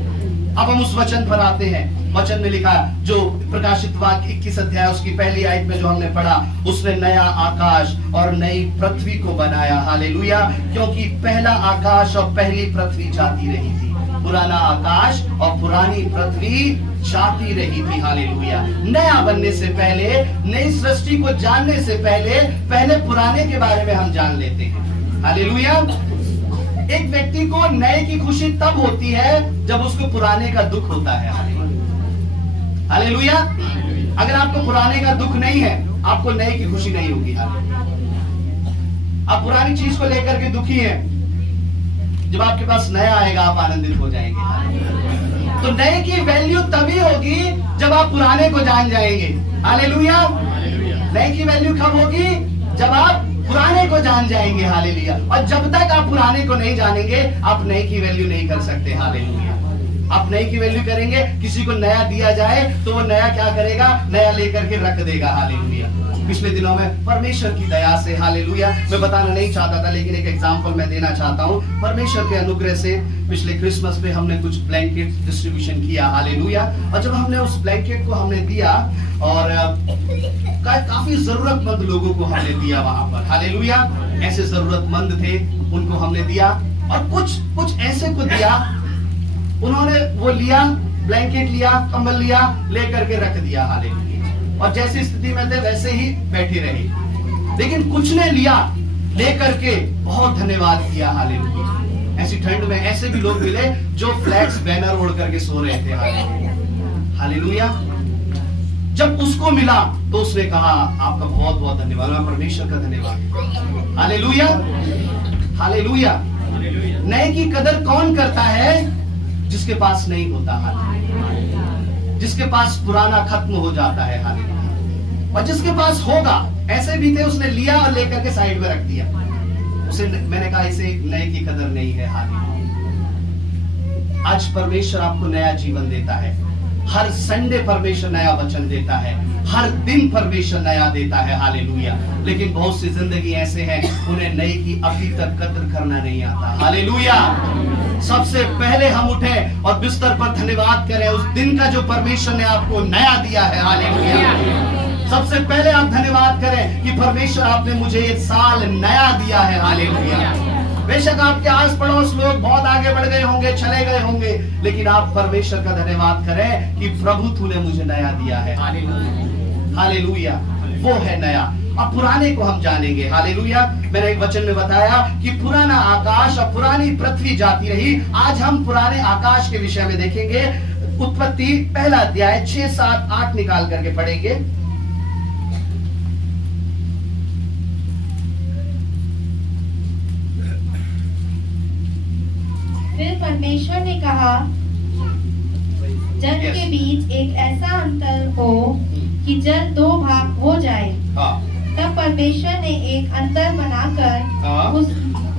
अब हम उस वचन पर आते हैं। वचन में लिखा जो प्रकाशित वाक्य 21 अध्याय उसकी पहली आयत में जो हमने पढ़ा, उसने नया आकाश और नई पृथ्वी को बनाया, हालेलुया, क्योंकि पहला आकाश और पहली पृथ्वी जाती रही थी, पुराना आकाश और पुरानी पृथ्वी जाती रही थी, हालेलुया। नया बनने से पहले, नई सृष्टि को जानने से पहले पुराने के बारे में हम जान लेते हैं, हालेलुया। एक व्यक्ति को नए की खुशी तब होती है जब उसको पुराने का दुख होता है, हालेलुया। अगर आपको पुराने का दुख नहीं है, आपको नए की खुशी नहीं होगी, हालेलुया। आप पुरानी चीज को लेकर के दुखी हैं, जब आपके पास नया आएगा आप आनंदित हो जाएंगे। तो नए की वैल्यू तभी होगी जब आप पुराने को जान जाएंगे, हालेलुया। नए की वैल्यू कब होगी? जब आप पुराने को जान जाएंगे, हालेलुया। और जब तक आप पुराने को नहीं जानेंगे, आप नए की वैल्यू नहीं कर सकते, हालेलुया। आप नए की वैल्यू करेंगे, किसी को नया दिया जाए तो वो नया क्या करेगा? नया लेकर के रख देगा, हालेलुया। पिछले दिनों में परमेश्वर की दया से, हालेलुया, मैं बताना नहीं चाहता था लेकिन एक एग्जांपल मैं देना चाहता हूँ। परमेश्वर के अनुग्रह से पिछले क्रिसमस पे हमने कुछ ब्लैंकेट डिस्ट्रीब्यूशन किया, हालेलुया। और जब हमने उस ब्लैंकेट को हमने दिया और काफी जरूरतमंद लोगों को हमने दिया वहां पर, हालेलुया। ऐसे जरूरतमंद थे, उनको हमने दिया। और कुछ ऐसे को दिया, उन्होंने वो लिया, ब्लैंकेट लिया, कंबल लिया, लेकर के रख दिया, हालेलुया। और जैसी स्थिति में थे वैसे ही बैठे रहे। लेकिन कुछ ने लिया, लेकर के बहुत धन्यवाद किया, हालेलुया। ऐसी ठंड में ऐसे भी लोग मिले जो फ्लैग्स बैनर ओढ़ करके सो रहे थे, हालेलुया। जब उसको मिला तो उसने कहा आपका बहुत बहुत धन्यवाद, मैं परमेश्वर का धन्यवाद, हालेलुया, हालेलुया। नए की कदर कौन करता है? जिसके पास नहीं होता, हालेलुया। जिसके पास पुराना खत्म हो जाता है, हालेलुया। और जिसके पास होगा, ऐसे भी थे, उसने लिया और लेकर के साइड में रख दिया। उसे मैंने कहा इसे नए की कदर नहीं है, हालेलुया। आज परमेश्वर आपको नया जीवन देता है। हर संडे परमेश्वर नया वचन देता है, हर दिन परमेश्वर नया देता है, हालेलुया। लेकिन बहुत सी जिंदगी ऐसे हैं, उन्हें नए की अभी तक कदर करना नहीं आता, हालेलुया। सबसे पहले हम उठे और बिस्तर पर धन्यवाद करें उस दिन का जो परमेश्वर ने आपको नया दिया है, हालेलुया। सबसे पहले आप धन्यवाद करें कि परमेश्वर आपने मुझे ये साल नया दिया है, हालेलुया। बेशक आपके आस पड़ोस लोग बहुत आगे बढ़ गए होंगे, चले गए होंगे, लेकिन आप परमेश्वर का धन्यवाद करें कि प्रभु तूने मुझे नया दिया है, हालेलुया। वो है नया। अब पुराने को हम जानेंगे, हालेलुया। मैंने एक वचन में बताया कि पुराना आकाश और पुरानी पृथ्वी जाती रही। आज हम पुराने आकाश के विषय में देखेंगे। उत्पत्ति पहला अध्याय 6, 7, 8 निकाल करके पढ़ेंगे। फिर परमेश्वर ने कहा जल Yes. के बीच एक ऐसा अंतर हो कि जल दो भाग हो जाए। हाँ तब परमेश्वर ने एक अंतर बनाकर हाँ उस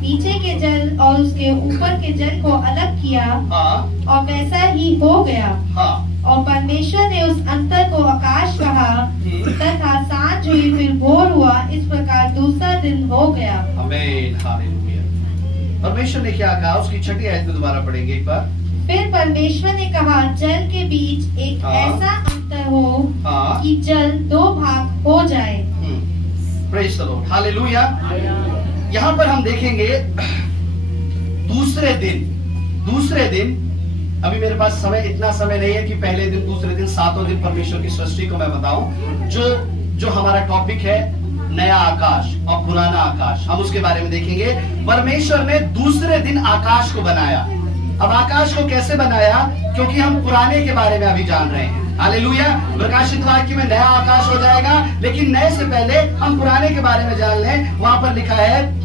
नीचे के जल और उसके ऊपर के जल को अलग किया हाँ और वैसा ही हो गया। हाँ और परमेश्वर ने उस अंतर को आकाश कहा तथा सांझ हुई फिर भोर हुआ। इस प्रकार दूसरा दिन हो गया। आमीन हालेलुया। परमेश्वर ने क्या कहा, उसकी छठी आयत में दोबारा पढ़ेंगे एक बार। फिर परमेश्वर ने कहा जल के बीच एक हाँ। ऐसा अंतर हो हाँ कि जल दो भाग हो जाए। Praise the Lord hallelujah. यहाँ पर हम देखेंगे दूसरे दिन अभी मेरे पास इतना समय नहीं है कि पहले दिन दूसरे दिन सातों दिन परमेश्वर की सृष्टि को मैं बताऊं। जो हमारा टॉपिक है नया आकाश और पुराना आकाश, हम उसके बारे में देखेंगे। परमेश्वर ने दूसरे दिन आकाश को बनाया। अब आकाश को कैसे बनाया, क्योंकि हम पुराने के बारे में अभी जान रहे हैं। हालेलुया। प्रकाशित वाक्य में नया आकाश हो जाएगा, लेकिन नए से पहले हम पुराने के बारे में जान लें। वहां पर लिखा है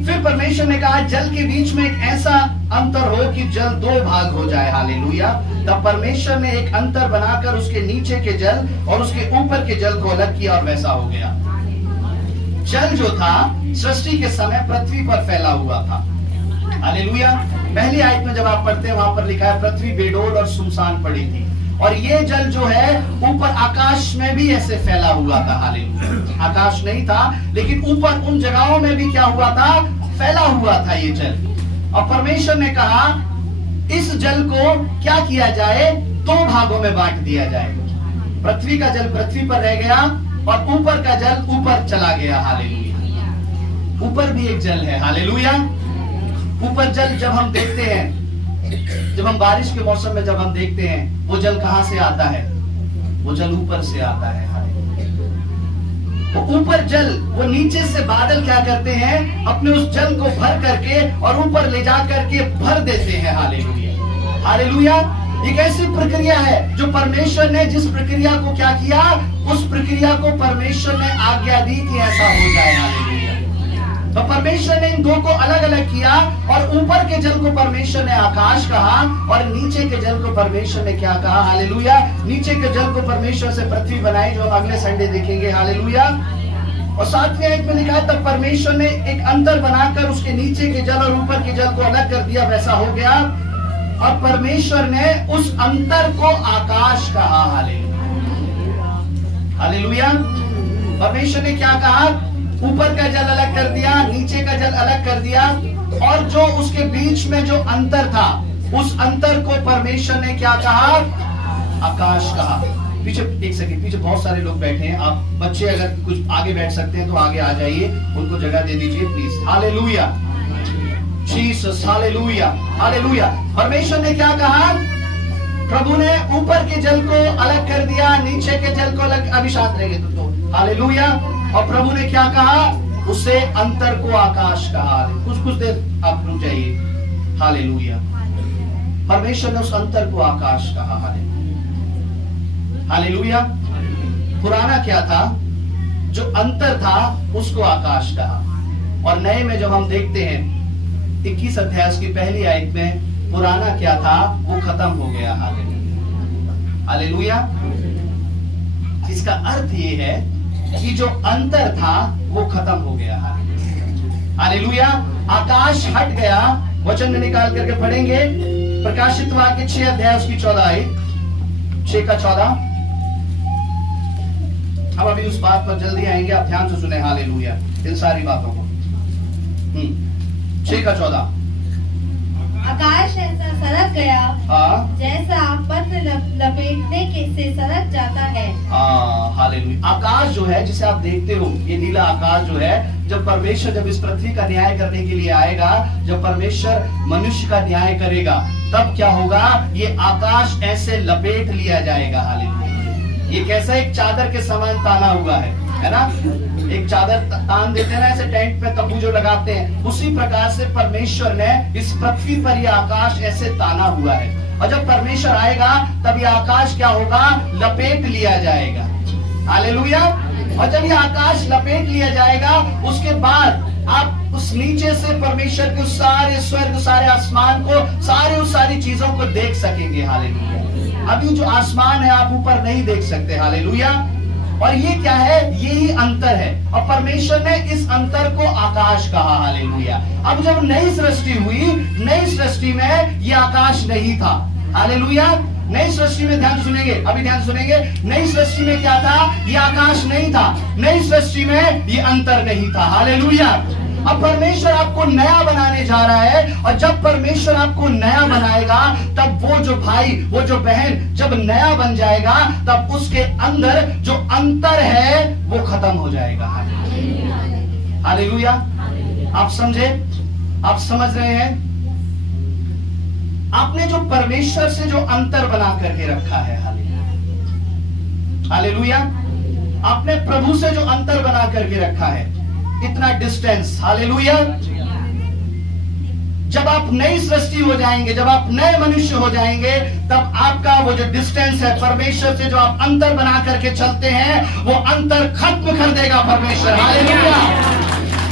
फिर परमेश्वर ने कहा जल के बीच में एक ऐसा अंतर हो कि जल दो भाग हो जाए। हालेलुया। तब परमेश्वर ने एक अंतर बनाकर उसके नीचे के जल और उसके ऊपर के जल को अलग किया और वैसा हो गया। जल जो था सृष्टि के समय पृथ्वी पर फैला हुआ था। हालेलुया। पहली आयत में जब आप पढ़ते हैं वहां पर लिखा है पृथ्वी बेडोल और सुनसान पड़ी थी। और ये जल जो है ऊपर आकाश में भी ऐसे फैला हुआ था। हालेलुया। आकाश नहीं था, लेकिन ऊपर उन जगहों में भी क्या हुआ था, फैला हुआ था ये जल। और परमेश्वर ने कहा इस जल को क्या किया जाए, दो भागों में बांट दिया जाए। पृथ्वी का जल पृथ्वी पर रह गया और ऊपर का जल ऊपर चला गया। हालेलुया। ऊपर भी एक जल है। हालेलुया। ऊपर जल जब हम देखते हैं, जब हम बारिश के मौसम में जब हम देखते हैं, वो जल कहां से आता है, वो जल ऊपर से आता है। वो ऊपर जल, वो नीचे से बादल क्या करते हैं, अपने उस जल को भर करके और ऊपर ले जा करके भर देते हैं। हालेलुया। हालेलुया। एक ऐसी प्रक्रिया है जो परमेश्वर ने जिस प्रक्रिया को क्या किया, उस प्रक्रिया को परमेश्वर ने आज्ञा दी कि ऐसा हो जाए। हालेलुया। तो परमेश्वर ने इन दो को अलग अलग किया और ऊपर के जल को परमेश्वर ने आकाश कहा और नीचे के जल को परमेश्वर ने क्या कहा। हालेलुया। नीचे के जल को परमेश्वर से पृथ्वी बनाई, जो हम अगले संडे देखेंगे। हालेलुया। और 7वीं आयत में लिखा है तब परमेश्वर ने एक अंतर बनाकर उसके नीचे के जल और ऊपर के जल को अलग कर दिया, वैसा हो गया। और परमेश्वर ने उस अंतर को आकाश कहा। हालेलुया। हालेलुया। परमेश्वर ने क्या कहा, ऊपर का जल अलग कर दिया, नीचे का जल अलग कर दिया, और जो उसके बीच में जो अंतर था, उस अंतर को परमेश्वर ने क्या कहा, आकाश कहा। पीछे एक सेकंड, पीछे बहुत सारे लोग बैठे हैं। आप बच्चे अगर कुछ आगे बैठ सकते हैं तो आगे आ जाइए, उनको जगह दे दीजिए please. Hallelujah. Jesus. Hallelujah. Hallelujah. परमेश्वर ने क्या कहा, प्रभु ने ऊपर के जल को अलग कर दिया, नीचे के जल को अलग। अभी शांत रहेंगे तो हालेलुया। और प्रभु ने क्या कहा, उसे अंतर को आकाश कहा। कुछ देर आप रुक जाइए। हालेलुया। परमेश्वर ने उस अंतर को आकाश कहा। हालेलुया। पुराना क्या था, जो अंतर था उसको आकाश कहा। और नए में जब हम देखते हैं 21 अध्याय की पहली आयत में, पुराना क्या था वो खत्म हो गया। हालेलुया। इसका अर्थ ये है कि जो अंतर था वो खत्म हो गया। हालेलुया। आकाश हट गया। वचन में निकाल करके पढ़ेंगे प्रकाशित वाक्य 6 अध्याय उसकी 14 आयत, 6 का 14। हम अभी उस बात पर जल्दी आएंगे, आप ध्यान से सुने। हालेलुया। इन सारी बातों को 6 का 14। आकाश ऐसा सरक गया जैसा पत्र लपेटने के से सरक जाता है। हालेलुया। आकाश जो है जिसे आप देखते हो, ये नीला आकाश जो है, जब परमेश्वर जब इस पृथ्वी का न्याय करने के लिए आएगा, जब परमेश्वर मनुष्य का न्याय करेगा, तब क्या होगा, ये आकाश ऐसे लपेट लिया जाएगा। हालेलुया। ये कैसा एक चादर के समान ताना हुआ है ना। एक चादर तान देते हैं ना ऐसे टेंट पे तंबू जो लगाते हैं, उसी प्रकार से परमेश्वर ने इस पृथ्वी पर ये आकाश ऐसे ताना हुआ है। और जब परमेश्वर आएगा तब ये आकाश क्या होगा, लपेट लिया जाएगा। हालेलुया। और जब ये आकाश लपेट लिया जाएगा, उसके बाद आप उस नीचे से परमेश्वर के सारे स्वर्ग, सारे आसमान को, सारी चीजों को देख सकेंगे। हालेलुया। अभी जो आसमान है आप ऊपर नहीं देख सकते, हालेलुया। और ये क्या है? यही अंतर है। और परमेश्वर ने इस अंतर को आकाश कहा, हालेलुया। अब जब नई सृष्टि हुई, नई सृष्टि में ये आकाश नहीं था, हालेलुया। नई सृष्टि में ध्यान सुनेंगे, अभी ध्यान सुनेंगे। नई सृष्टि में क्या था? ये आकाश नहीं था। नई सृष्टि में ये अंतर नहीं था, हालेलुया। अब परमेश्वर आपको नया बनाने जा रहा है, और जब परमेश्वर आपको नया बनाएगा तब वो जो भाई, वो जो बहन जब नया बन जाएगा तब उसके अंदर जो अंतर है वो खत्म हो जाएगा, हालेलुया। आप समझे? आप समझ रहे हैं? आपने जो परमेश्वर से जो अंतर बना करके रखा है, हालेलुया। आपने प्रभु से जो अंतर बना करके रखा है, इतना डिस्टेंस, हालेलुया। जब आप नई सृष्टि हो जाएंगे, जब आप नए मनुष्य हो जाएंगे, तब आपका वो जो डिस्टेंस है परमेश्वर से, जो आप अंतर बना करके चलते हैं, वो अंतर खत्म कर देगा परमेश्वर, हालेलुया।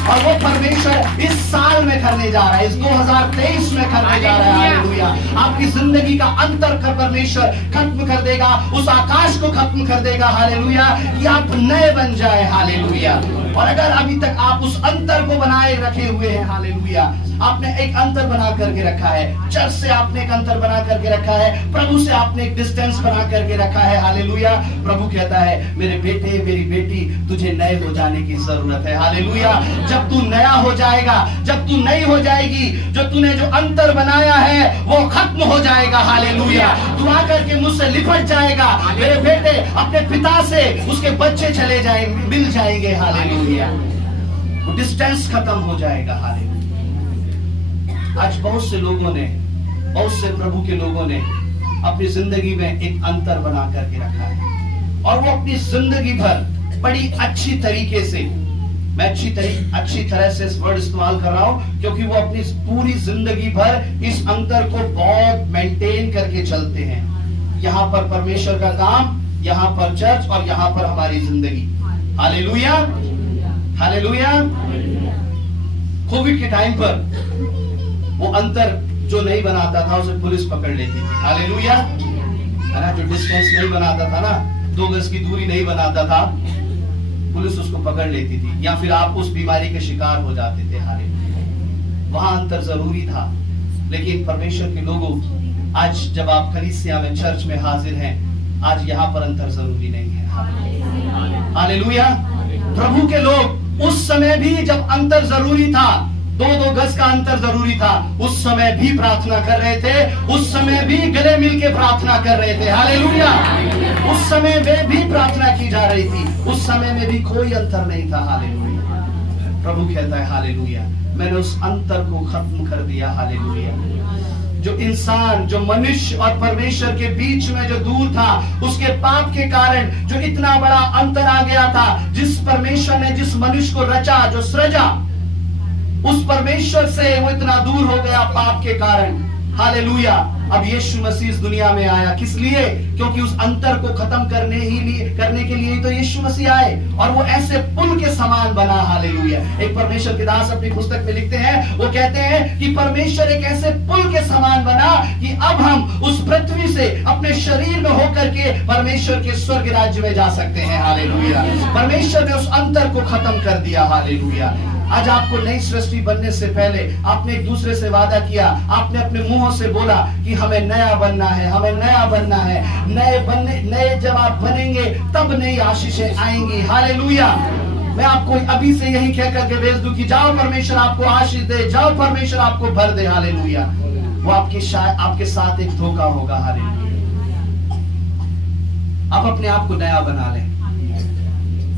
और वो परमेश्वर इस साल में करने जा रहा है, इस 2023 में करने जा रहा है, हालेलुया। आपकी जिंदगी का अंतर कर परमेश्वर खत्म कर देगा, उस आकाश को खत्म कर देगा, हालेलुया, कि आप नए बन जाए, हालेलुया। और अगर अभी तक आप उस अंतर को बनाए रखे हुए हैं, हालेलुया, आपने एक अंतर बना करके रखा है, चर्च से आपने एक अंतर बना करके रखा है, प्रभु से आपने एक डिस्टेंस बना करके रखा है, हालेलुया। प्रभु कहता है, मेरे बेटे, मेरी बेटी, तुझे नए हो जाने की जरूरत है, हालेलुया। जब तू नया हो जाएगा, जब तू नई हो जाएगी, जो तूने जो अंतर बनाया है वो खत्म हो जाएगा, हालेलुया। तू आकर के मुझसे लिपट जाएगा, मेरे बेटे अपने पिता से उसके बच्चे चले जाएंगे, मिल जाएंगे, हालेलुया। वो डिस्टेंस खत्म हो जाएगा, हालेलुया। आज बहुत से लोगों ने, बहुत से प्रभु के लोगों ने अपनी जिंदगी में एक अंतर बना करके रखा है, और वो अपनी जिंदगी भर बड़ी अच्छी तरीके से, मैं अच्छी तरह से इस वर्ड इस्तेमाल कर रहा हूं क्योंकि वो अपनी पूरी जिंदगी भर इस अंतर को बहुत मेंटेन करके चलते हैं। यहाँ पर परमेश्वर का काम, यहाँ पर चर्च, और यहाँ पर हमारी जिंदगी, हालेलुया, हालेलुया। कोविड के टाइम पर वो अंतर जो नहीं बनाता था उसे पुलिस पकड़ लेती थी, हालेलुया, है ना। जो डिस्टेंस नहीं बनाता था ना, 2 गज की दूरी नहीं बनाता था, पुलिस उसको पकड़ लेती थी, या फिर आप उस बीमारी के शिकार हो जाते थे, हालेलुया। वहां अंतर जरूरी था। लेकिन परमेश्वर के लोगों, आज जब आप कलीसिया में, चर्च में हाजिर हैं, आज यहाँ पर अंतर जरूरी नहीं है, हालेलुया। प्रभु के लोग उस समय भी जब अंतर जरूरी था, 2-2 गज का अंतर जरूरी था, उस समय भी प्रार्थना कर रहे थे, उस समय भी गले मिल के प्रार्थना कर रहे थे, हालेलुया। उस समय में भी प्रार्थना की जा रही थी, उस समय में भी कोई अंतर नहीं था, हालेलुया। प्रभु कहता है, हालेलुया, मैंने उस अंतर को खत्म कर दिया, हालेलुया। जो इंसान, जो मनुष्य और परमेश्वर के बीच में जो दूर था, उसके पाप के कारण जो इतना बड़ा अंतर आ गया था, जिस परमेश्वर ने जिस मनुष्य को रचा, जो सृजा, उस परमेश्वर से वो इतना दूर हो गया पाप के कारण, हालेलुया। अब यीशु मसीह इस दुनिया में आया, किस लिए? क्योंकि उस अंतर को खत्म करने के लिए तो यीशु मसीह आए, और वो ऐसे पुल के समान बना, हालेलुया। एक परमेश्वर के दास अपनी पुस्तक में लिखते हैं, वो कहते हैं कि परमेश्वर एक ऐसे पुल के समान बना कि अब हम उस पृथ्वी से अपने शरीर में होकर के परमेश्वर के स्वर्ग राज्य में जा सकते हैं, हालेलुया। परमेश्वर ने उस अंतर को खत्म कर दिया, हालेलुया। आज आपको नई सृष्टि बनने से पहले आपने एक दूसरे से वादा किया, आपने अपने मुंहों से बोला कि हमें नया बनना है, हमें नया बनना है। नए जब आप बनेंगे तब नई आशीषें आएंगी, हालेलुया। मैं आपको अभी से यही कह करके भेज दूं कि जाओ परमेश्वर आपको आशीष दे, जाओ परमेश्वर आपको भर दे, हालेलुया। वो आपके साथ एक धोखा होगा, हालेलुया। आप अपने आप को नया बना लें,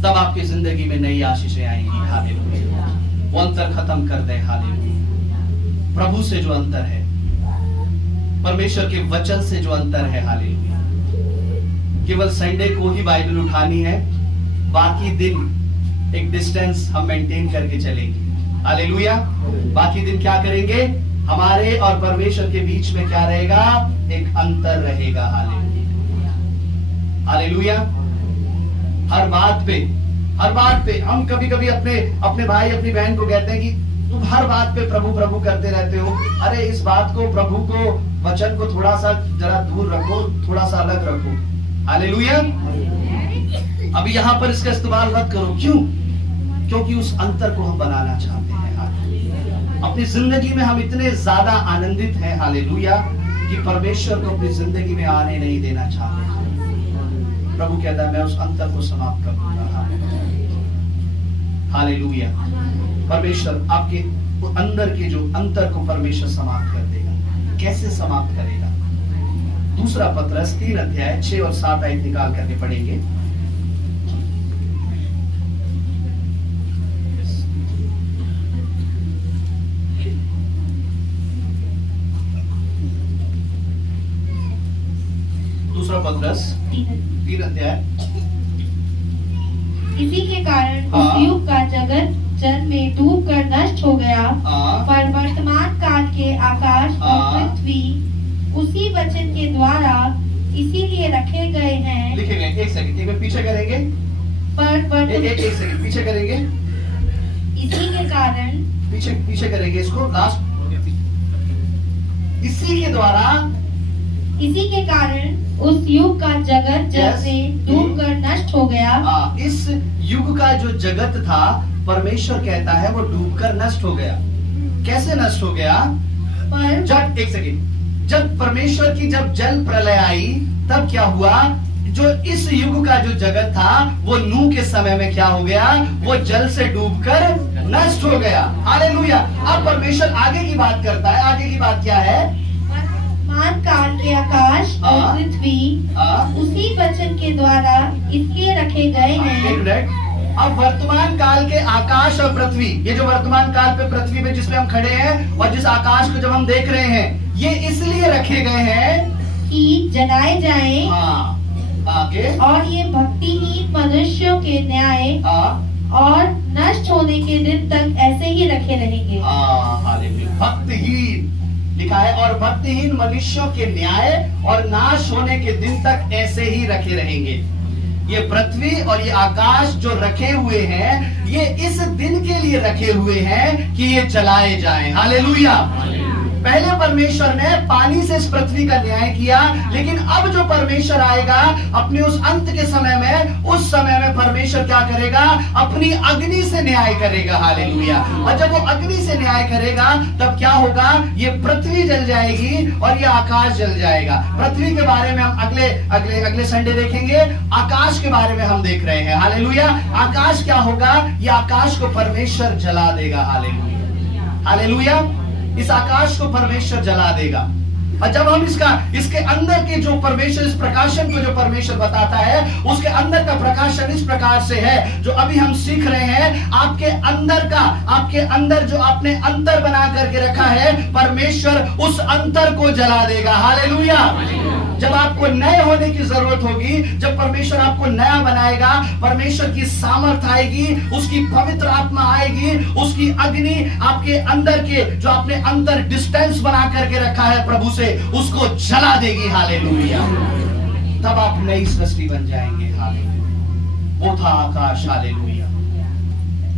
तब आपकी जिंदगी में नई आशीषें आएंगी, हालेलुया। वो अंतर खत्म कर दे, हालेलुया। प्रभु से जो अंतर है, परमेश्वर के वचन से जो अंतर है, हालेलुया। केवल संडे को ही बाइबल उठानी है, बाकी दिन एक डिस्टेंस हम मेंटेन करके चलेंगे, हालेलुया। बाकी दिन क्या करेंगे? हमारे और परमेश्वर के बीच में क्या रहेगा? एक अंतर रहेगा, हालेलुया, हालेलुया। हर बात पे हम कभी कभी अपने भाई, अपनी बहन को कहते हैं कि तुम हर बात पे प्रभु प्रभु करते रहते हो। अरे इस बात को, प्रभु को, वचन को थोड़ा सा जरा दूर रखो, थोड़ा सा अलग रखो। हालेलुया। अभी यहाँ पर इसका इस्तेमाल मत करो। क्यों? क्योंकि उस अंतर को हम बनाना चाहते हैं। अपनी जिंदगी में हम इतने ज्यादा आनंदित हैं, हालेलुया, कि परमेश्वर को अपनी जिंदगी में आने नहीं देना चाहते। प्रभु कहता है मैं उस अंतर को समाप्त कर दूंगा। हालेलुया। परमेश्वर आपके अंदर के जो अंतर को परमेश्वर समाप्त कर देगा। कैसे समाप्त करेगा? दूसरा पत्रस 3 अध्याय 6 और 7 आयत निकाल करके पढ़ेंगे। दूसरा पत्रस 3 अध्याय। इसी के कारण उस युग का जगत जल में डूब कर नष्ट हो गया, पर वर्तमान काल के आकाश और पृथ्वी उसी वचन के द्वारा इसीलिए रखे गए हैं। लिखे गए। एक सेकंड, एक बार पीछे करेंगे। एक सेकंड पीछे करेंगे। इसी के कारण, पीछे करेंगे इसको, लास्ट। इसी के द्वारा, इसी के कारण उस युग का जगत जल में डूब कर नष्ट हो गया। इस युग का जो जगत था, परमेश्वर कहता है वो डूबकर नष्ट हो गया। कैसे नष्ट हो गया? पर जब, एक सेकंड, जब परमेश्वर की जब जल प्रलय आई, तब क्या हुआ? जो इस युग का जो जगत था वो नूह के समय में क्या हो गया? वो जल से डूबकर नष्ट हो गया। हालेलुया। अब परमेश्वर आगे की बात करता है। आगे की बात क्या है? वर्तमान काल के आकाश और पृथ्वी उसी वचन के द्वारा इसलिए रखे गए हैं। अब वर्तमान काल के आकाश और पृथ्वी, ये जो वर्तमान काल पे पृथ्वी पे जिसपे हम खड़े हैं और जिस आकाश को जब हम देख रहे हैं, ये इसलिए रखे गए हैं कि जलाए जाएं। आगे। और ये भक्तिहीन मनुष्यों के न्याय और नष्ट होने के दिन तक ऐसे ही रखे रहेंगे। भक्तिहीन लिखा है, और भक्तिहीन मनुष्यों के न्याय और नाश होने के दिन तक ऐसे ही रखे रहेंगे। ये पृथ्वी और ये आकाश जो रखे हुए हैं, ये इस दिन के लिए रखे हुए हैं कि ये जलाए जाएं। हालेलुया। पहले परमेश्वर ने पानी से इस पृथ्वी का न्याय किया, लेकिन अब जो परमेश्वर आएगा अपने उस अंत के समय में, उस समय में परमेश्वर क्या करेगा? अपनी अग्नि से न्याय करेगा। हालेलुया। और जब वो अग्नि से न्याय करेगा तब क्या होगा? ये पृथ्वी जल जाएगी और ये आकाश जल जाएगा। पृथ्वी के बारे में हम अगले संडे देखेंगे। आकाश के बारे में हम देख रहे हैं। हालेलुया। आकाश क्या होगा? ये आकाश को परमेश्वर जला देगा। हालेलुया। हालेलुया। इस आकाश को परमेश्वर जला देगा। और जब हम इसके अंदर के जो परमेश्वर, इस प्रकाशन को जो परमेश्वर बताता है, उसके अंदर का प्रकाशन इस प्रकार से है, जो अभी हम सीख रहे हैं। आपके अंदर जो आपने अंतर बना करके रखा है, परमेश्वर उस अंतर को जला देगा। हालेलुया। जब आपको नए होने की जरूरत होगी, जब परमेश्वर आपको नया बनाएगा, परमेश्वर की सामर्थ आएगी, उसकी पवित्र आत्मा आएगी, उसकी अग्नि आपके अंदर के जो आपने अंतर डिस्टेंस बना करके रखा है प्रभु से, उसको जला देगी। हालेलुया। तब आप नई सृष्टि बन जाएंगे। हालेलुया। वो था आकाश। हालेलुया।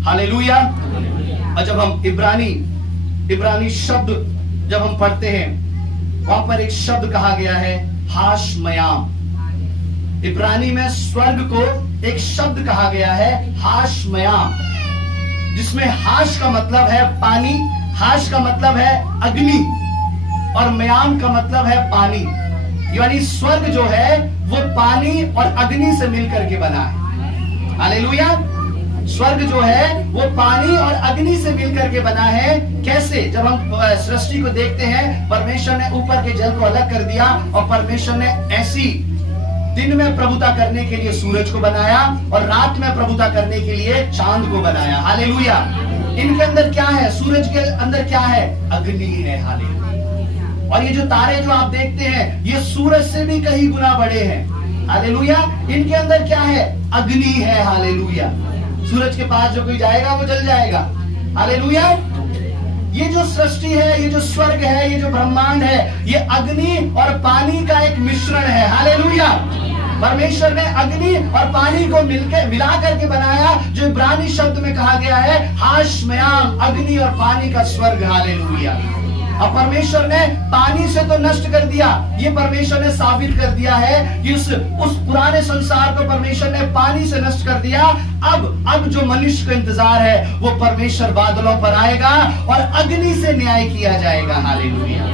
हालेलुया। और जब हम इब्रानी शब्द जब हम पढ़ते हैं, वहां पर एक शब्द कहा गया है, हाशमयाम। इब्रानी में स्वर्ग को एक शब्द कहा गया है, हाशमयाम, जिसमें हाश का मतलब है पानी, हाश का मतलब है अग्नि, और मयाम का मतलब है पानी। यानी स्वर्ग जो है वो पानी और अग्नि से मिलकर के बना है। हालेलुया। स्वर्ग जो है वो पानी और अग्नि से मिलकर के बना है। कैसे? जब हम सृष्टि को देखते हैं, परमेश्वर ने ऊपर के जल को अलग कर दिया, और परमेश्वर ने ऐसी दिन में प्रभुता करने के लिए सूरज को बनाया, और रात में प्रभुता करने के लिए चांद को बनाया। हालेलुया। इनके अंदर क्या है? सूरज के अंदर क्या है? अग्नि है। हालेलुया। और ये जो तारे जो आप देखते हैं, ये सूरज से भी कहीं गुना बड़े हैं। हालेलुया। इनके अंदर क्या है? अग्नि है। हालेलुया। सूरज के पास जो कोई जाएगा वो जल जाएगा। हालेलुया। ये जो सृष्टि है, ये जो स्वर्ग है, ये जो ब्रह्मांड है, ये अग्नि और पानी का एक मिश्रण है। हालेलुया। परमेश्वर ने अग्नि और पानी को मिला करके बनाया, जो इब्रानी शब्द में कहा गया है हाशमयाम, अग्नि और पानी का स्वर्ग। हालेलुया। और परमेश्वर ने पानी से तो नष्ट कर दिया, ये परमेश्वर ने साबित कर दिया है कि उस पुराने संसार को परमेश्वर ने पानी से नष्ट कर दिया। अब जो मनुष्य का इंतजार है वो परमेश्वर बादलों पर आएगा और अग्नि से न्याय किया जाएगा। हालेलुया।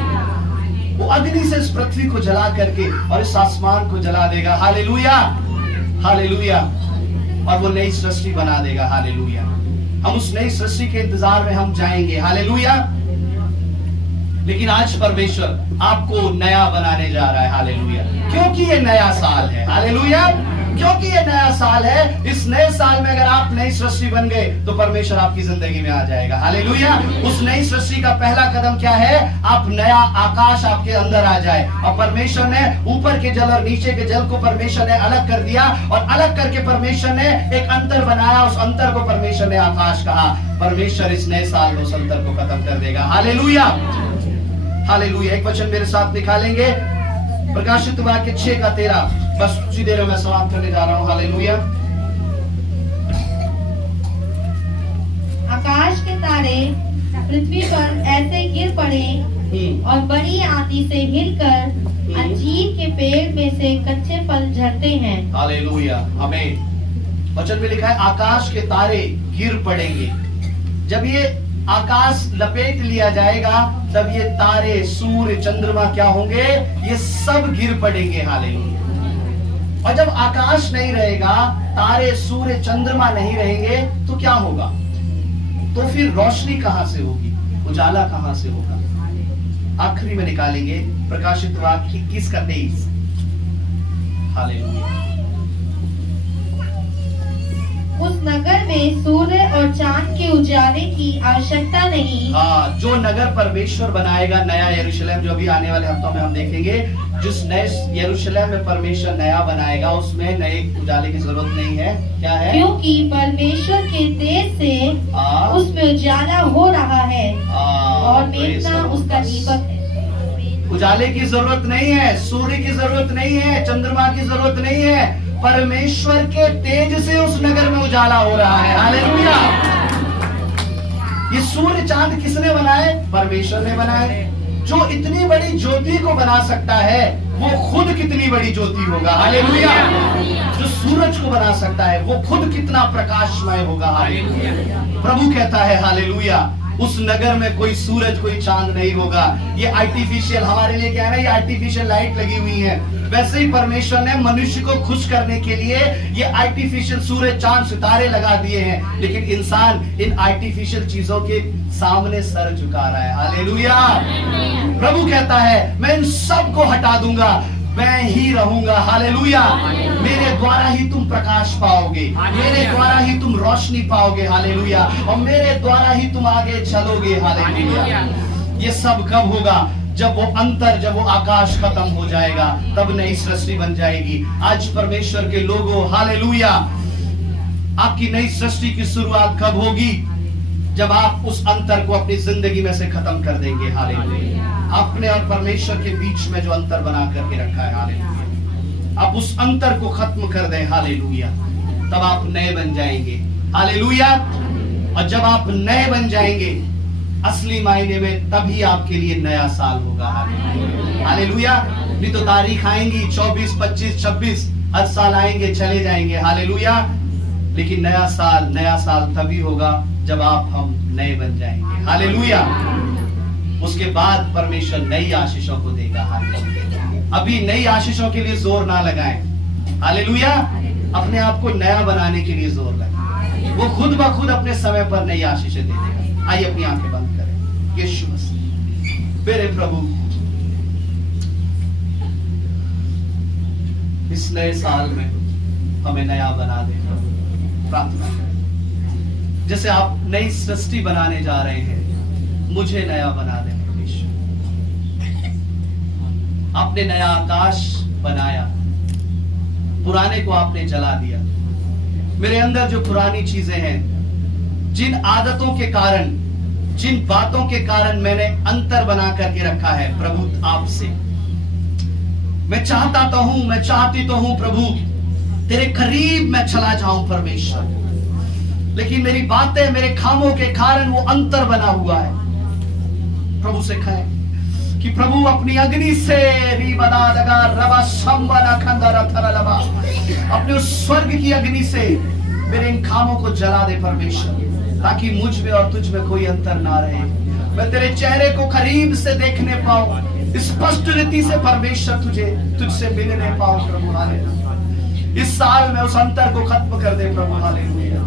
वो अग्नि से इस पृथ्वी को जला करके और इस आसमान को जला देगा। Hallelujah, hallelujah. और वो नई सृष्टि बना देगा। हालेलुया। हम उस नई सृष्टि के इंतजार में हम जाएंगे। हालेलुया। लेकिन आज परमेश्वर आपको नया बनाने जा रहा है। हालेलुया। क्योंकि ये नया साल है। हालेलुया। क्योंकि ये नया साल है, इस नए साल में अगर आप नई सृष्टि बन गए तो परमेश्वर आपकी जिंदगी में आ जाएगा। हालेलुया। उस नई सृष्टि का पहला कदम क्या है? आप नया आकाश आपके अंदर आ जाए। और परमेश्वर ने ऊपर के जल और नीचे के जल को परमेश्वर ने अलग कर दिया और अलग करके परमेश्वर ने एक अंतर बनाया। उस अंतर को परमेश्वर ने आकाश कहा। परमेश्वर इस नए साल में उस अंतर को खत्म कर देगा। Hallelujah, hallelujah. एक वचन मेरे साथ निकालेंगे, प्रकाशित वाक्य 6:13। बस कुछ ही देर में मैं समाप्त करने जा रहा हूं। हालेलुया। आकाश के तारे पृथ्वी पर ऐसे गिर पड़े और बड़ी आंधी से हिलकर अंजीर के पेड़ में से कच्चे फल झड़ते हैं। हालेलुया, आमीन। वचन में लिखा है आकाश के तारे गिर पड़ेंगे। जब ये आकाश लपेट लिया जाएगा तब ये तारे, सूर्य, चंद्रमा क्या होंगे? ये सब गिर पड़ेंगे। हालेलुया। और जब आकाश नहीं रहेगा, तारे, सूर्य, चंद्रमा नहीं रहेंगे तो क्या होगा? तो फिर रोशनी कहां से होगी? उजाला कहां से होगा? आखिरी में निकालेंगे प्रकाशित वाक्य 21:23। हालेलुया। उस नगर में सूर्य और चांद के उजाले की आवश्यकता नहीं। हाँ, जो नगर परमेश्वर बनाएगा, नया यरूशलेम, जो अभी आने वाले हफ्तों में हम देखेंगे, जिस नए यरूशलेम में परमेश्वर नया बनाएगा उसमें नए उजाले की जरूरत नहीं है। क्या है? क्योंकि परमेश्वर के तेज से उसमें उजाला हो रहा है और मेघना उसका दीपक है। उजाले की जरूरत नहीं है, सूर्य की जरूरत नहीं है, चंद्रमा की जरूरत नहीं है। परमेश्वर के तेज से उस नगर में उजाला हो रहा है। हालेलुया। ये सूर्य चांद किसने बनाए? परमेश्वर ने बनाए। जो इतनी बड़ी ज्योति को बना सकता है वो खुद कितनी बड़ी ज्योति होगा। हालेलुया। जो सूरज को बना सकता है वो खुद कितना प्रकाशमय होगा। हालेलुया। प्रभु कहता है हालेलुया, उस नगर में कोई सूरज, कोई चांद नहीं होगा। ये आर्टिफिशियल, हमारे लिए क्या है ना, ये आर्टिफिशियल लाइट लगी हुई है। वैसे ही परमेश्वर ने मनुष्य को खुश करने के लिए ये आर्टिफिशियल सूरज, चांद, सितारे लगा दिए हैं। लेकिन इंसान इन आर्टिफिशियल चीजों के सामने सर झुका रहा है। हालेलुया। प्रभु कहता है मैं इन सब को हटा दूंगा, मैं ही रहूंगा। हालेलुया। मेरे द्वारा ही तुम प्रकाश पाओगे, मेरे द्वारा ही तुम रोशनी पाओगे। हालेलुया। और मेरे द्वारा ही तुम आगे चलोगे। हालेलुया। ये सब कब होगा? जब वो अंतर, जब वो आकाश खत्म हो जाएगा, तब नई सृष्टि बन जाएगी। आज परमेश्वर के लोगों, हालेलुया, आपकी नई सृष्टि की शुरुआत कब होगी? जब आप उस अंतर को अपनी जिंदगी में से खत्म कर देंगे। हालेलुया। अपने और परमेश्वर के बीच में जो अंतर बना करके रखा है, हालेलुया, आप उस अंतर को खत्म कर दें। हालेलुया। तब आप नए बन जाएंगे। हालेलुया। और जब आप नए बन जाएंगे असली मायने में, तभी आपके लिए नया साल होगा। हालेलुया। नहीं तो तारीख आएंगी 24, 25, 26, हर साल आएंगे, चले जाएंगे। हालेलुया। लेकिन नया साल तभी होगा जब हम नए बन जाएंगे। हालेलुया। उसके बाद परमेश्वर नई आशीषों को देगा। हालेलुया। अभी नई आशीषों के लिए जोर ना लगाएं। हालेलुया। अपने आप को नया बनाने के लिए जोर लगाएं। वो खुद ब खुद अपने समय पर नई आशीषें दे देगा। आइए अपनी आंखें बंद करें। यीशु मसीह, मेरे प्रभु, इस नए साल में हमें नया बना दे। प्रार्थना करें, जैसे आप नई सृष्टि बनाने जा रहे हैं, मुझे नया बना दे परमेश्वर। आपने नया आकाश बनाया, पुराने को आपने जला दिया। मेरे अंदर जो पुरानी चीजें हैं, जिन आदतों के कारण, जिन बातों के कारण मैंने अंतर बना करके रखा है प्रभु आपसे, मैं चाहता तो हूं, मैं चाहती तो हूं प्रभु तेरे करीब मैं चला जाऊं परमेश्वर, लेकिन मेरी बातें, मेरे कामों के कारण वो अंतर बना हुआ है। प्रभु से कहें कि प्रभु अपनी अग्नि से अपने उस स्वर्ग की अग्नि से मेरे इन कामों को जला दे परमेश्वर, ताकि मुझ में और तुझ में कोई अंतर ना रहे। मैं तेरे चेहरे को करीब से देखने पाऊं, स्पष्ट रीति से परमेश्वर तुझसे मिलने पाऊं प्रभु। हालेलुया। इस साल में उस अंतर को खत्म कर दे प्रभु। हालेलुया।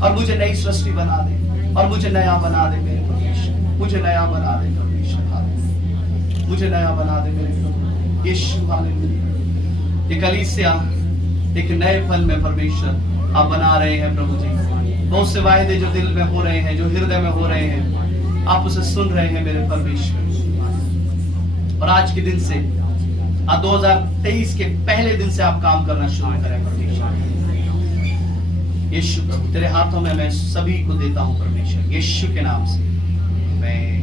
और मुझे नई सृष्टि बना दे, और मुझे नया बना दे मेरे परमेश्वर, मुझे नया बना दे परमेश्वर। हालेलुया। मुझे नया बना दे मेरे प्रभु यीशु। हालेलुया। ये कलीसिया एक नए फल में परमेश्वर आप बना रहे हैं प्रभु जी। बहुत से वायदे जो दिल में हो रहे हैं, जो हृदय में हो रहे हैं, आप उसे सुन रहे हैं मेरे परमेश्वर। और आज के दिन से 2023 के पहले दिन से आप काम करना शुरू करें परमेश्वर। यीशु प्रभु तेरे हाथों में मैं सभी को देता हूं परमेश्वर, यीशु के नाम से। मैं